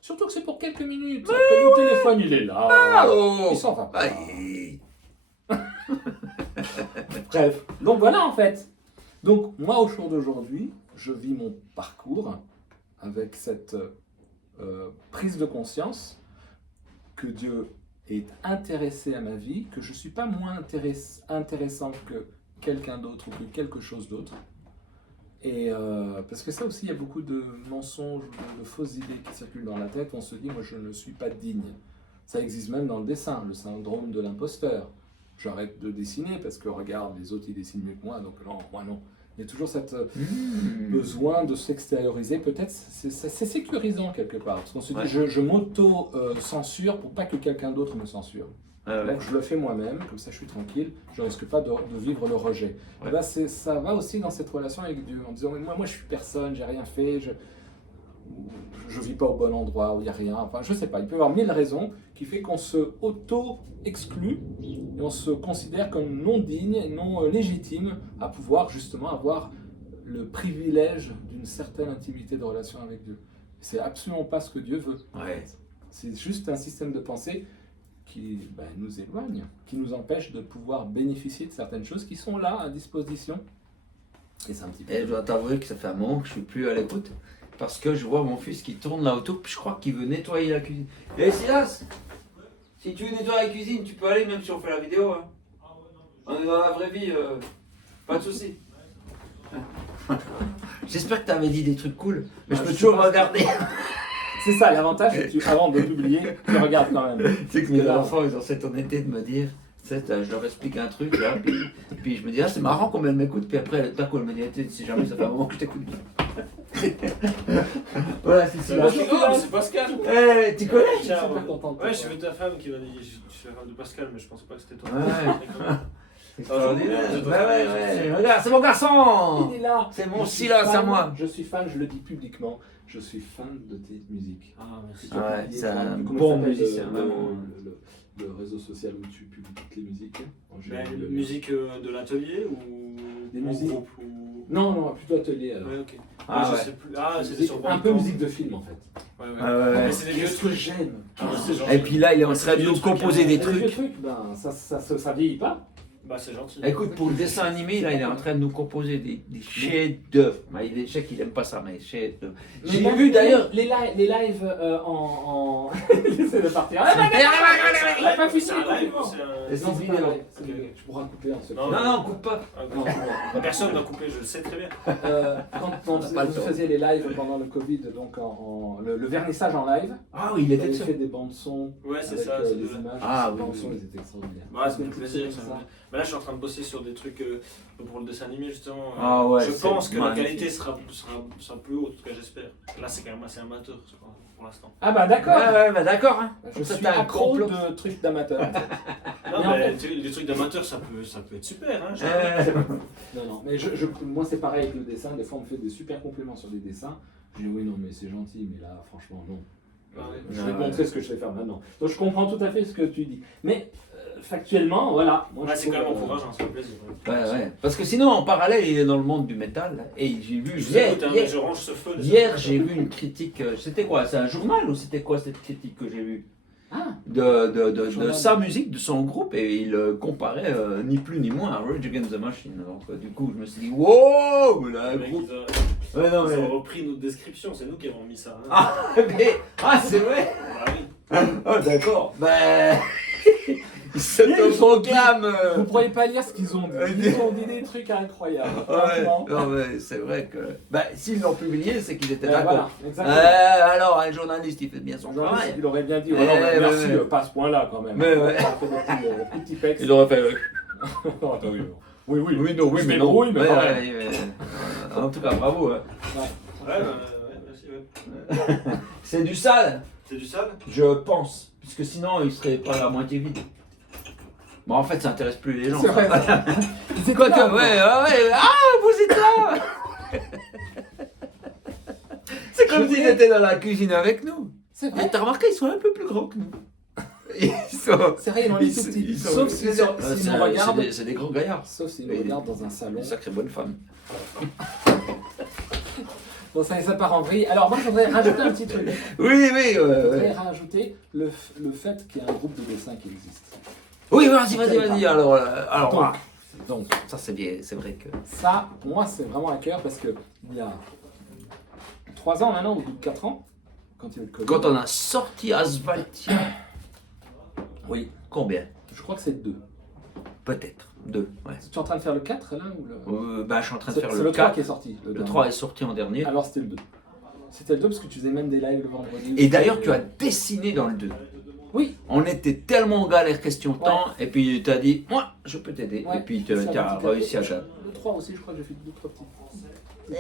Surtout que c'est pour quelques minutes. Après, le téléphone, il est là. Il s'en va pas. Bref, donc voilà en fait. Donc moi au jour d'aujourd'hui, je vis mon parcours avec cette prise de conscience que Dieu est intéressé à ma vie, que je ne suis pas moins intéressant que quelqu'un d'autre ou que quelque chose d'autre. Et parce que ça aussi, il y a beaucoup de mensonges, de fausses idées qui circulent dans la tête. On se dit, moi je ne suis pas digne. Ça existe même dans le dessin, le syndrome de l'imposteur. j'arrête de dessiner parce que regarde, les autres ils dessinent mieux que moi, donc non, moi non. Il y a toujours cette besoin de s'extérioriser, peut-être c'est sécurisant quelque part, parce qu'on se dit je m'auto-censure pour pas que quelqu'un d'autre me censure. Donc je le fais moi-même, comme ça je suis tranquille, je ne risque pas de vivre le rejet. Et là, ça va aussi dans cette relation avec Dieu, en disant moi je suis personne, j'ai rien fait, je vis pas au bon endroit, où il n'y a rien, enfin je sais pas, il peut y avoir 1000 raisons qui fait qu'on se auto-exclut et on se considère comme non digne, non légitime à pouvoir justement avoir le privilège d'une certaine intimité de relation avec Dieu. C'est absolument pas ce que Dieu veut. C'est juste un système de pensée qui nous éloigne, qui nous empêche de pouvoir bénéficier de certaines choses qui sont là à disposition. Et c'est un petit peu... Et je dois t'avouer que ça fait un moment que je suis plus à l'écoute. Parce que je vois mon fils qui tourne là autour, puis je crois qu'il veut nettoyer la cuisine. Et Silas, si tu veux nettoyer la cuisine, tu peux aller même si on fait la vidéo. Hein. On est dans la vraie vie, pas de soucis. J'espère que tu avais dit des trucs cool, mais je peux toujours regarder. C'est ça l'avantage, c'est que avant de publier, tu regardes quand même. C'est que mes enfants, ils ont cette honnêteté de me dire, je leur explique un truc, là, puis je me dis, c'est marrant combien elle m'écoute, puis après, d'un coup, elle me dit, si jamais ça fait un moment que je t'écoute. Voilà, c'est ça. C'est Pascal. Tu connais? Ouais, j'ai vu ta femme qui m'a dit, je suis la femme de Pascal, mais je pensais pas que c'était toi. Ouais. Regarde, c'est mon garçon. Il est là. C'est mon Silas à moi. Je suis fan, je le dis publiquement. Je suis fan de tes musiques. Ah, merci. Ouais, c'est un bon musicien, vraiment. Le réseau social où tu publies toutes les musiques. Musique de l'atelier ou des musiques groupe ou... Non, plutôt atelier alors. Ouais, ok. Ah, je sais plus. Ah, c'était sur un peu musique de film en fait. Ouais. Mais c'est des vieux Qu'est-ce que trucs. j'aime. Et puis là, il est en train de nous composer des Les vieux trucs. trucs, ça vieillit pas. Bah, c'est gentil. Écoute, pour le dessin animé, là, il est en train de nous composer des chefs-d'œuvre. Je sais qu'il aime pas ça, mais chefs-d'œuvre. J'ai vu d'ailleurs. Les lives en. J'essaie de partir. Il a pas pu C'est une vidéo. Je pourrais couper en second. Non, coupe pas. Personne n'a coupé, je le sais très bien. Quand vous faisiez les lives pendant le Covid, donc le vernissage en live, Ah oui, il était vous seul. fait des bandes son. Ouais, c'est avec ça. les images. Ah, les bandes oui, son, oui. ils étaient extraordinaires. Ouais, ça me fait plaisir. Mais là, je suis en train de bosser sur des trucs pour le dessin animé, justement. Ah ouais, je pense que la magnifique. qualité sera plus haute, en tout cas, j'espère. Là, c'est quand même assez amateur, je crois, pour l'instant. Ah bah d'accord. Ouais, d'accord. Hein. Je Ça, suis t'as un accro complot. de trucs d'amateurs. En fait. Non, Mais en mais les trucs d'amateur, ça peut être super. Hein, Non, mais moi c'est pareil avec le dessin. Des fois on me fait des super compliments sur des dessins. Je dis oui, non, mais c'est gentil, mais là, franchement, non. Je vais te montrer ce que je sais faire maintenant. Donc je comprends tout à fait ce que tu dis. Mais factuellement, voilà. Moi, c'est quand même encourageant, ça fait plaisir. Ouais. Parce que sinon, en parallèle, il est dans le monde du métal. Et j'ai vu je range ce feu. hier, j'ai vu une critique. C'était quoi? C'est un journal ou c'était quoi cette critique que j'ai vue? De sa musique, de son groupe, et il comparait ni plus ni moins à Rage Against the Machine. Donc du coup, je me suis dit, wow, là, un groupe. Ils ont repris notre description, c'est nous qui avons mis ça. Hein. C'est vrai? Bah oui. Oh, d'accord. Ils s'autoproclament. Vous ne pourriez pas lire ce qu'ils ont dit. Ils ont dit des trucs incroyables. Non, mais c'est vrai que. S'ils l'ont publié, c'est qu'ils étaient d'accord. Voilà, exactement. Alors, un journaliste, il fait bien son travail. Il aurait bien dit, merci, pas à ce point-là quand même. Petit texte. Il aurait fait. Oui, mais non. mais quand même. En tout cas, bravo. Ouais, merci. Ouais. C'est du sale. C'est du sale? Je pense. Puisque sinon, il serait pas à moitié vide. Bon, en fait, ça intéresse plus les gens. C'est vrai. C'est quoi que. Ouais. Ah, vous êtes là. C'est comme s'ils étaient dans la cuisine avec nous. C'est vrai. Et t'as remarqué, ils sont un peu plus grands que nous. C'est vrai, ils sont petits. Sauf s'ils nous regardent. C'est des gros gaillards. Sauf s'ils nous regardent dans un salon. Une sacrée bonne femme. Bon, ça part en vrille. Alors, moi, je voudrais rajouter un petit truc. Oui. Je voudrais rajouter le fait qu'il y a un groupe de dessin qui existe. Oui, vas-y. Alors, Donc, ça, c'est bien, c'est vrai que. Ça, pour moi, c'est vraiment à cœur parce que il y a 3 ans maintenant, ou 4 ans, quand il y a eu le Covid. Quand on a sorti Asphaltia. Oui. Combien? Je crois que c'est 2. Peut-être. 2, ouais. Tu es en train de faire le 4 là ou le... Je suis en train de faire C'est le le 3 4. qui est sorti. Le 3 est sorti en dernier. Alors c'était le 2. C'était le 2 parce que tu faisais même des lives le vendredi. Et d'ailleurs, tu as dessiné dans le 2. Oui. On était tellement en galère question de temps, et puis tu as dit, moi, je peux t'aider. Ouais, Et puis tu ça, as petit à réussi à petit. faire. Le 3 aussi, je crois que j'ai fait 2-3 petits.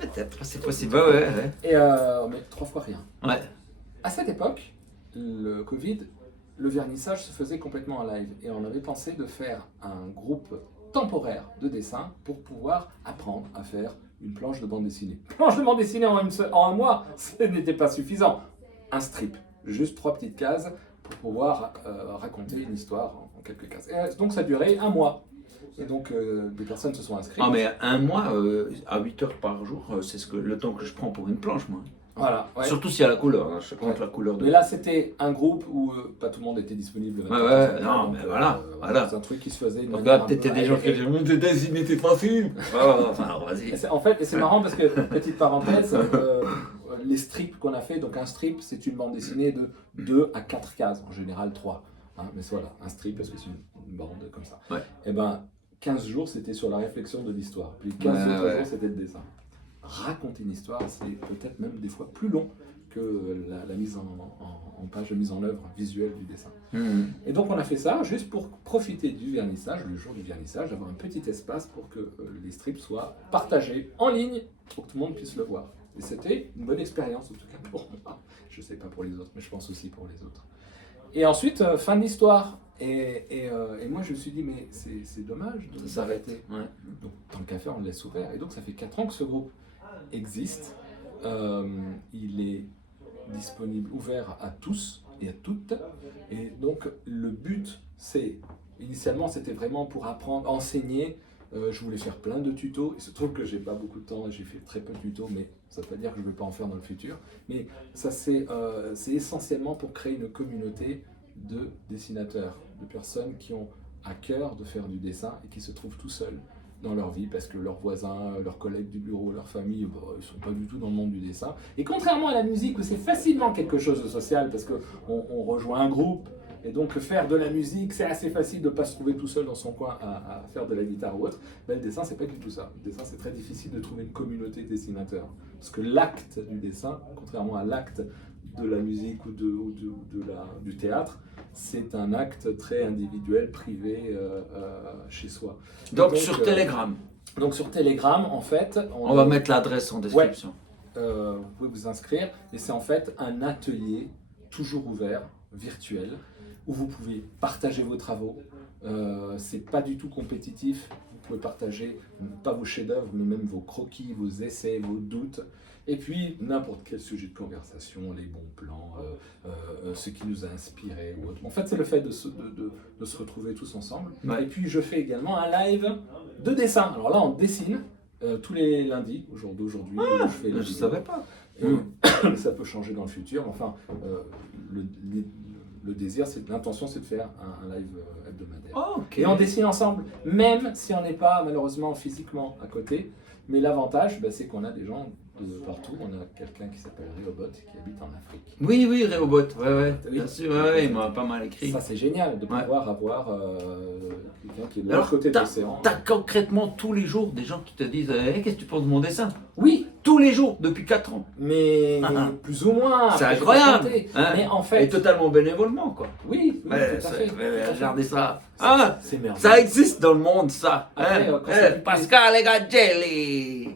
Peut-être, c'est possible. Ouais. Et mais 3 fois rien. Ouais. À cette époque, le Covid, le vernissage se faisait complètement en live. Et on avait pensé de faire un groupe temporaire de dessin pour pouvoir apprendre à faire une planche de bande dessinée. Planche de bande dessinée en un mois, ce n'était pas suffisant. Un strip, juste 3 petites cases pour pouvoir raconter une histoire en quelques cases. Et donc ça durait un mois. Et donc des personnes se sont inscrites. Ah, mais un mois à 8 heures par jour, c'est le temps que je prends pour une planche, moi. Voilà. Ouais. Surtout s'il y a la couleur, hein, je compte la couleur de. Mais là, c'était un groupe où pas tout le monde était disponible. Ouais, non, mais voilà. C'est un truc qui se faisait. Donc là, peut-être des gens qui disaient, mais dessiner, t'es facile. Enfin, vas-y. En fait, c'est marrant parce que, petite parenthèse, les strips qu'on a fait, donc un strip, c'est une bande dessinée de 2 à 4 cases, en général 3. Hein, mais voilà, un strip parce que c'est une bande comme ça. Ouais. Et ben, 15 jours, c'était sur la réflexion de l'histoire. Puis 15 autres jours, c'était le dessin. Raconter une histoire, c'est peut-être même des fois plus long que la mise en page, la mise en œuvre visuelle du dessin. Et donc on a fait ça juste pour profiter du vernissage, le jour du vernissage, avoir un petit espace pour que les strips soient partagés en ligne pour que tout le monde puisse le voir. Et c'était une bonne expérience en tout cas pour moi. Je ne sais pas pour les autres, mais je pense aussi pour les autres. Et ensuite, fin de l'histoire. Et moi je me suis dit, mais c'est dommage de s'arrêter. Ouais. Donc tant qu'à faire, on le laisse ouvert. Et donc ça fait 4 ans que ce groupe existe. Il est disponible, ouvert à tous et à toutes. Et donc le but, initialement c'était vraiment pour apprendre, enseigner. Je voulais faire plein de tutos. Il se trouve que j'ai pas beaucoup de temps et j'ai fait très peu de tutos, mais ça ne veut pas dire que je ne vais pas en faire dans le futur. Mais ça c'est essentiellement pour créer une communauté de dessinateurs, de personnes qui ont à cœur de faire du dessin et qui se trouvent tout seuls dans leur vie parce que leurs voisins, leurs collègues du bureau, leur famille, ils ne sont pas du tout dans le monde du dessin. Et contrairement à la musique où c'est facilement quelque chose de social parce qu'on rejoint un groupe et donc faire de la musique, c'est assez facile de ne pas se trouver tout seul dans son coin à faire de la guitare ou autre. Ben, le dessin, c'est pas du tout ça. Le dessin, c'est très difficile de trouver une communauté de dessinateurs. Parce que l'acte du dessin, contrairement à l'acte de la musique ou du théâtre, c'est un acte très individuel, privé, chez soi. Donc sur Telegram. Donc sur Telegram, en fait... On va mettre l'adresse en description. Vous pouvez vous inscrire. Et c'est en fait un atelier toujours ouvert, virtuel, où vous pouvez partager vos travaux. C'est pas du tout compétitif. Vous pouvez partager, pas vos chefs-d'œuvre, mais même vos croquis, vos essais, vos doutes. Et puis, n'importe quel sujet de conversation, les bons plans, ce qui nous a inspiré ou autre. En fait, c'est le fait de se retrouver tous ensemble. Ouais. Et puis, je fais également un live de dessin. Alors là, on dessine tous les lundis, au jour d'aujourd'hui. Je fais les Je ne savais pas. Ça peut changer dans le futur. Enfin, le désir, l'intention, c'est de faire un live hebdomadaire. Oh, ok. Et on dessine ensemble, même si on n'est pas malheureusement physiquement à côté. Mais l'avantage, c'est qu'on a des gens de partout. On a quelqu'un qui s'appelle Réobot qui habite en Afrique. Oui, Réobot, ouais, Oui. bien sûr, ouais, il m'a pas mal écrit. Ça, c'est génial de pouvoir avoir quelqu'un qui est de l'autre Alors, côté de l'océan. t'as concrètement tous les jours des gens qui te disent qu'est-ce que tu penses de mon dessin? Oui, Tous les jours, depuis 4 ans. mais plus ou moins. C'est Après, j'ai incroyable, pas compté. hein. Mais en fait, Et totalement bénévolement, quoi. oui, tout à fait. Regardez ça. C'est merveilleux. Ça existe dans le monde, ça. Après, quand ça fait Pascal et Gagelli.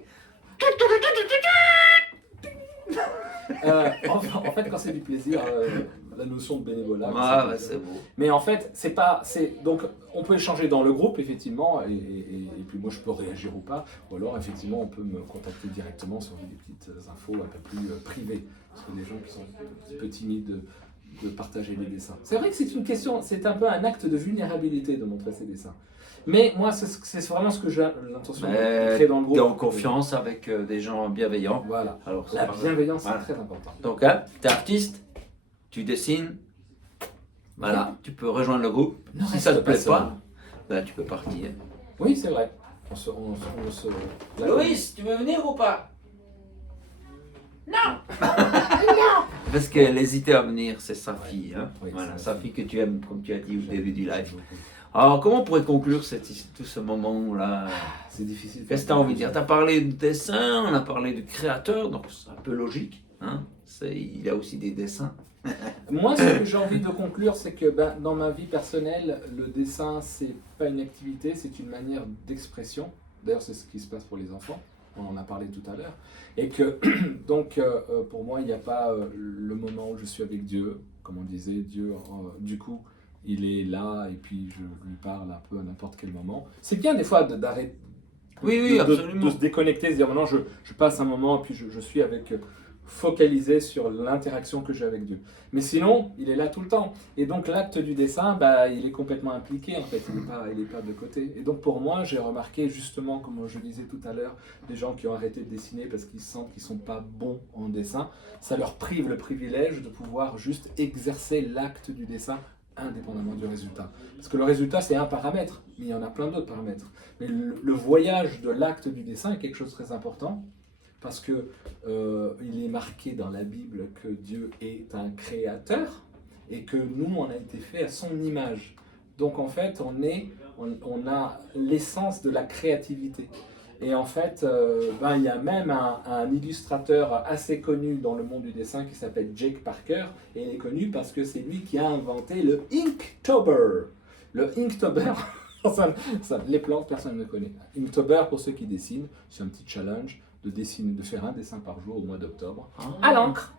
En fait, quand c'est du plaisir, la notion de bénévolat. C'est beau. Mais en fait, donc on peut échanger dans le groupe effectivement, et puis moi je peux réagir ou pas, ou alors effectivement on peut me contacter directement sur des petites infos un peu plus privées, parce que des gens qui sont un petit peu timides de partager les dessins. C'est vrai que c'est une question, c'est un peu un acte de vulnérabilité de montrer ses dessins. Mais moi, c'est vraiment ce que j'ai l'intention de créer dans le groupe. Tu es en confiance avec des gens bienveillants. Voilà. Alors, La bienveillance, voilà. c'est très important. Donc, tu es artiste, tu dessines, voilà, tu peux rejoindre le groupe. Ne Si ça ne te reste plaît pas pas, ben, tu peux partir. Oui, c'est vrai. Loïs, tu veux venir ou pas? Non. Parce qu'elle hésitait à venir, c'est sa fille. Hein. Oui, voilà, c'est sa ça. fille que tu aimes, comme tu as dit au début du live. Alors, comment on pourrait conclure tout ce moment-là? C'est difficile. Qu'est-ce que tu as envie de dire? Tu as parlé de dessin, on a parlé de créateur, donc c'est un peu logique. Hein? Il a aussi des dessins. Moi, ce que j'ai envie de conclure, c'est que dans ma vie personnelle, le dessin, c'est pas une activité, c'est une manière d'expression. D'ailleurs, c'est ce qui se passe pour les enfants. On en a parlé tout à l'heure. Et que, donc, pour moi, il n'y a pas le moment où je suis avec Dieu. Comme on disait, Dieu, du coup, il est là et puis je lui parle un peu à n'importe quel moment. C'est bien des fois d'arrêter. Oui, absolument. De se déconnecter, se dire maintenant je passe un moment et puis je suis focalisé sur l'interaction que j'ai avec Dieu. Mais sinon, il est là tout le temps. Et donc l'acte du dessin, il est complètement impliqué en fait, il n'est pas de côté. Et donc pour moi, j'ai remarqué justement, comme je disais tout à l'heure, des gens qui ont arrêté de dessiner parce qu'ils sentent qu'ils ne sont pas bons en dessin, ça leur prive le privilège de pouvoir juste exercer l'acte du dessin indépendamment du résultat. Parce que le résultat, c'est un paramètre, mais il y en a plein d'autres paramètres. Mais le voyage de l'acte du dessin est quelque chose de très important, parce que il est marqué dans la Bible que Dieu est un créateur, et que nous, on a été fait à son image. Donc en fait, on a l'essence de la créativité. Et en fait, il y a même un illustrateur assez connu dans le monde du dessin qui s'appelle Jake Parker. Et il est connu parce que c'est lui qui a inventé le Inktober. Le Inktober, les plantes, personne ne connaît. Inktober, pour ceux qui dessinent, c'est un petit challenge de faire un dessin par jour au mois d'octobre. À l'encre.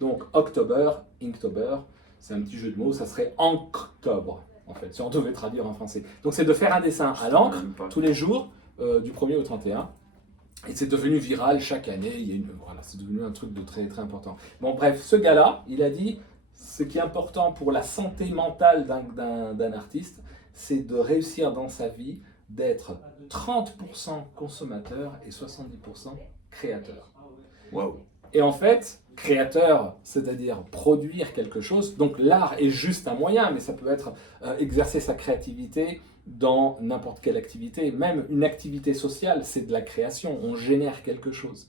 Donc, October, Inktober, c'est un petit jeu de mots, ça serait Enctobre, en fait, si on devait traduire en français. Donc, c'est de faire un dessin à l'encre tous les jours, du 1er au 31. Et c'est devenu viral chaque année. C'est devenu un truc de très, très important. Bon, bref, ce gars-là, il a dit ce qui est important pour la santé mentale d'un artiste, c'est de réussir dans sa vie d'être 30% consommateur et 70% créateur. Wow. Et en fait, créateur, c'est-à-dire produire quelque chose. Donc l'art est juste un moyen, mais ça peut être exercer sa créativité dans n'importe quelle activité. Même une activité sociale, c'est de la création, on génère quelque chose.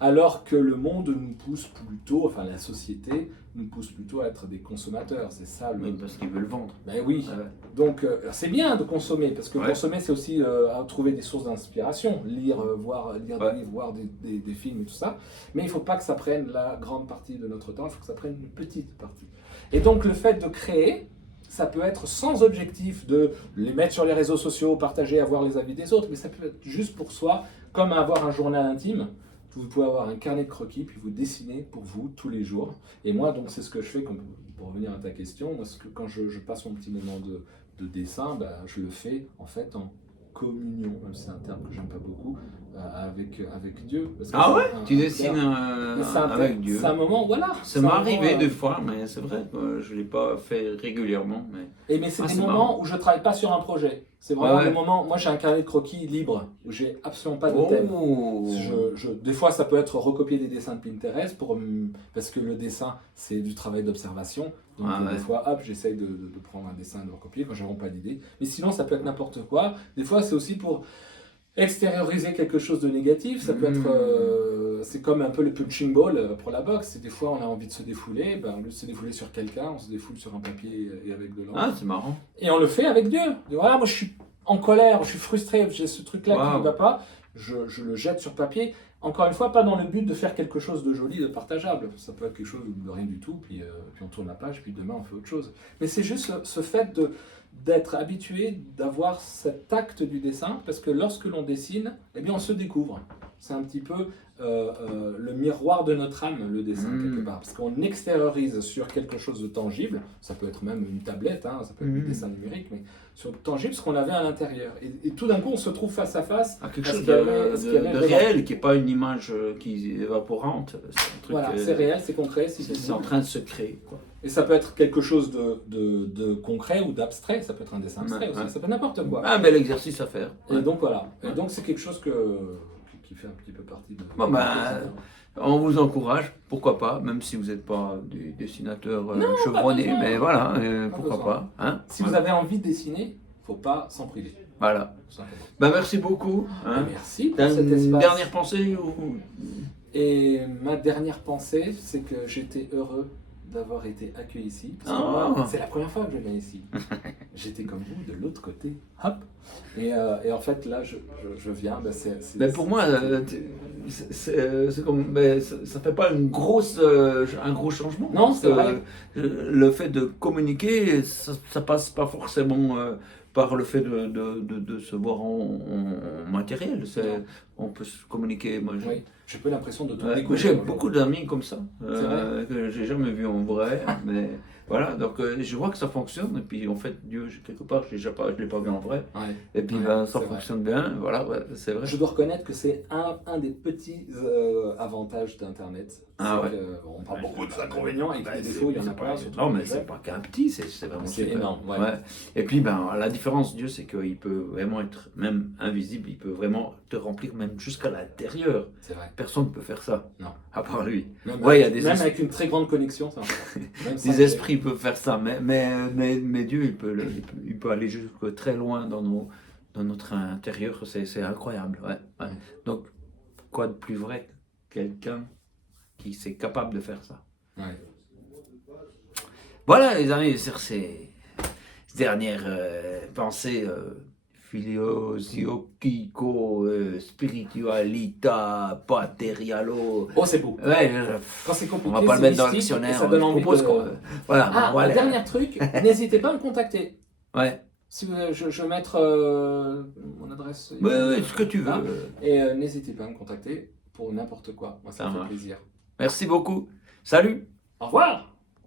Alors que le monde nous pousse plutôt, enfin la société nous pousse plutôt à être des consommateurs, c'est ça le... Oui, parce qu'ils veulent vendre. Ben oui, donc c'est bien de consommer, parce que consommer c'est aussi trouver des sources d'inspiration, lire des livres, voir des films et tout ça, mais il ne faut pas que ça prenne la grande partie de notre temps, il faut que ça prenne une petite partie. Et donc le fait de créer, ça peut être sans objectif de les mettre sur les réseaux sociaux, partager, avoir les avis des autres, mais ça peut être juste pour soi, comme avoir un journal intime. Vous pouvez avoir un carnet de croquis, puis vous dessinez pour vous tous les jours. Et moi, donc, c'est ce que je fais, pour revenir à ta question. Moi, quand je passe mon petit moment de dessin, je le fais en fait en communion, même si c'est un terme que j'aime pas beaucoup, avec Dieu. Parce que tu dessines avec Dieu. C'est un moment, voilà. Ça m'est arrivé deux fois, mais c'est vrai, je ne l'ai pas fait régulièrement. Mais c'est des moments où je ne travaille pas sur un projet. C'est vraiment le moment, moi j'ai un carnet de croquis libre, où j'ai absolument pas de thème. Des fois ça peut être recopier des dessins de Pinterest, parce que le dessin c'est du travail d'observation. Donc des fois j'essaye de prendre un dessin et de le recopier quand j'ai vraiment pas d'idée. Mais sinon ça peut être n'importe quoi. Des fois c'est aussi pour extérioriser quelque chose de négatif. Ça peut être, c'est comme un peu le punching ball pour la boxe. Des fois on a envie de se défouler, au lieu de se défouler sur quelqu'un, on se défoule sur un papier et avec de l'encre. Ah, c'est marrant. Et on le fait avec Dieu. Voilà, moi je suis en colère, je suis frustré, j'ai ce truc-là qui ne va pas, je le jette sur papier. Encore une fois, pas dans le but de faire quelque chose de joli, de partageable. Ça peut être quelque chose de rien du tout, puis on tourne la page, puis demain on fait autre chose. Mais c'est juste ce fait d'être habitué, d'avoir cet acte du dessin, parce que lorsque l'on dessine, eh bien on se découvre. C'est un petit peu le miroir de notre âme, le dessin, quelque part. Parce qu'on extériorise sur quelque chose de tangible, ça peut être même une tablette, ça peut être du dessin numérique, mais sur tangible, ce qu'on avait à l'intérieur. Et tout d'un coup, on se trouve face à face à quelque chose de réel, qui n'est pas une image qui est évaporante. C'est un truc, c'est réel, c'est concret. C'est en train de se créer, quoi. Et ça peut être quelque chose de concret ou d'abstrait, ça peut être un dessin abstrait aussi, ça peut être n'importe quoi. Un bel exercice à faire. Et donc voilà, et donc c'est quelque chose qui fait un petit peu partie de... On vous encourage, pourquoi pas, même si vous n'êtes pas des dessinateurs chevronnés, mais voilà, pourquoi pas. Si vous avez envie de dessiner, il ne faut pas s'en priver. Voilà. Merci beaucoup. Merci pour cet espace. Une dernière pensée Et ma dernière pensée, c'est que j'étais heureux d'avoir été accueilli ici. Parce que moi, c'est la première fois que je viens ici. J'étais comme vous, de l'autre côté. Hop. Et en fait, là, je viens. Pour moi, c'est comme, mais ça fait pas un gros changement. Non, Parce c'est que, vrai. le fait de communiquer, ça passe pas forcément par le fait de se voir en matériel. Non. On peut se communiquer. Moi, Oui, j'ai peu l'impression de tout ouais, découvrir. j'ai aujourd'hui. beaucoup d'amis comme ça, C'est vrai. que j'ai jamais vu en vrai, mais voilà, donc je vois que ça fonctionne, et puis en fait, Dieu, quelque part, je l'ai pas vu en vrai, Ouais. et puis Ouais, ben, c'est ça vrai. fonctionne bien, voilà, ouais, c'est vrai. Je dois reconnaître que c'est un des petits avantages d'Internet. Ah C'est ouais. qu'on parle Ouais, beaucoup c'est d'inconvénients et que Ben, des défauts, il y en a c'est pas. surtout non, pour mais les c'est jeunes. pas qu'un petit, c'est vraiment C'est super. énorme, ouais. Ouais. Et puis, ben, la différence, Dieu, c'est qu'il peut vraiment être même invisible, il peut vraiment te remplir même jusqu'à l'intérieur. C'est vrai. Personne ne peut faire ça, Non. à part lui. Même, Ouais, il y a avec, des même avec une très grande connexion, ça marche pas. Même Des 5G. esprits peuvent faire ça, mais Dieu, il peut aller jusque très loin dans notre intérieur, c'est incroyable. Ouais, ouais. Mm. Donc, quoi de plus vrai que quelqu'un qui est capable de faire ça? Ouais. Voilà, les amis, sur ces dernières pensées philosophico, spiritualita, paterialo. Oh, c'est beau. Ouais, Quand c'est on compliqué, va pas le c'est mettre dans le mystique et dictionnaire. ça donne Je envie propose de... qu'on. Voilà, Ah, on va un aller- dernier truc, n'hésitez pas à me contacter. Ouais, Si je vais mettre mon adresse. oui, oui, ce que tu veux. Là. Et n'hésitez pas à me contacter pour n'importe quoi. Moi, ça Ça me fait marche. plaisir. Merci beaucoup. Salut! Au revoir!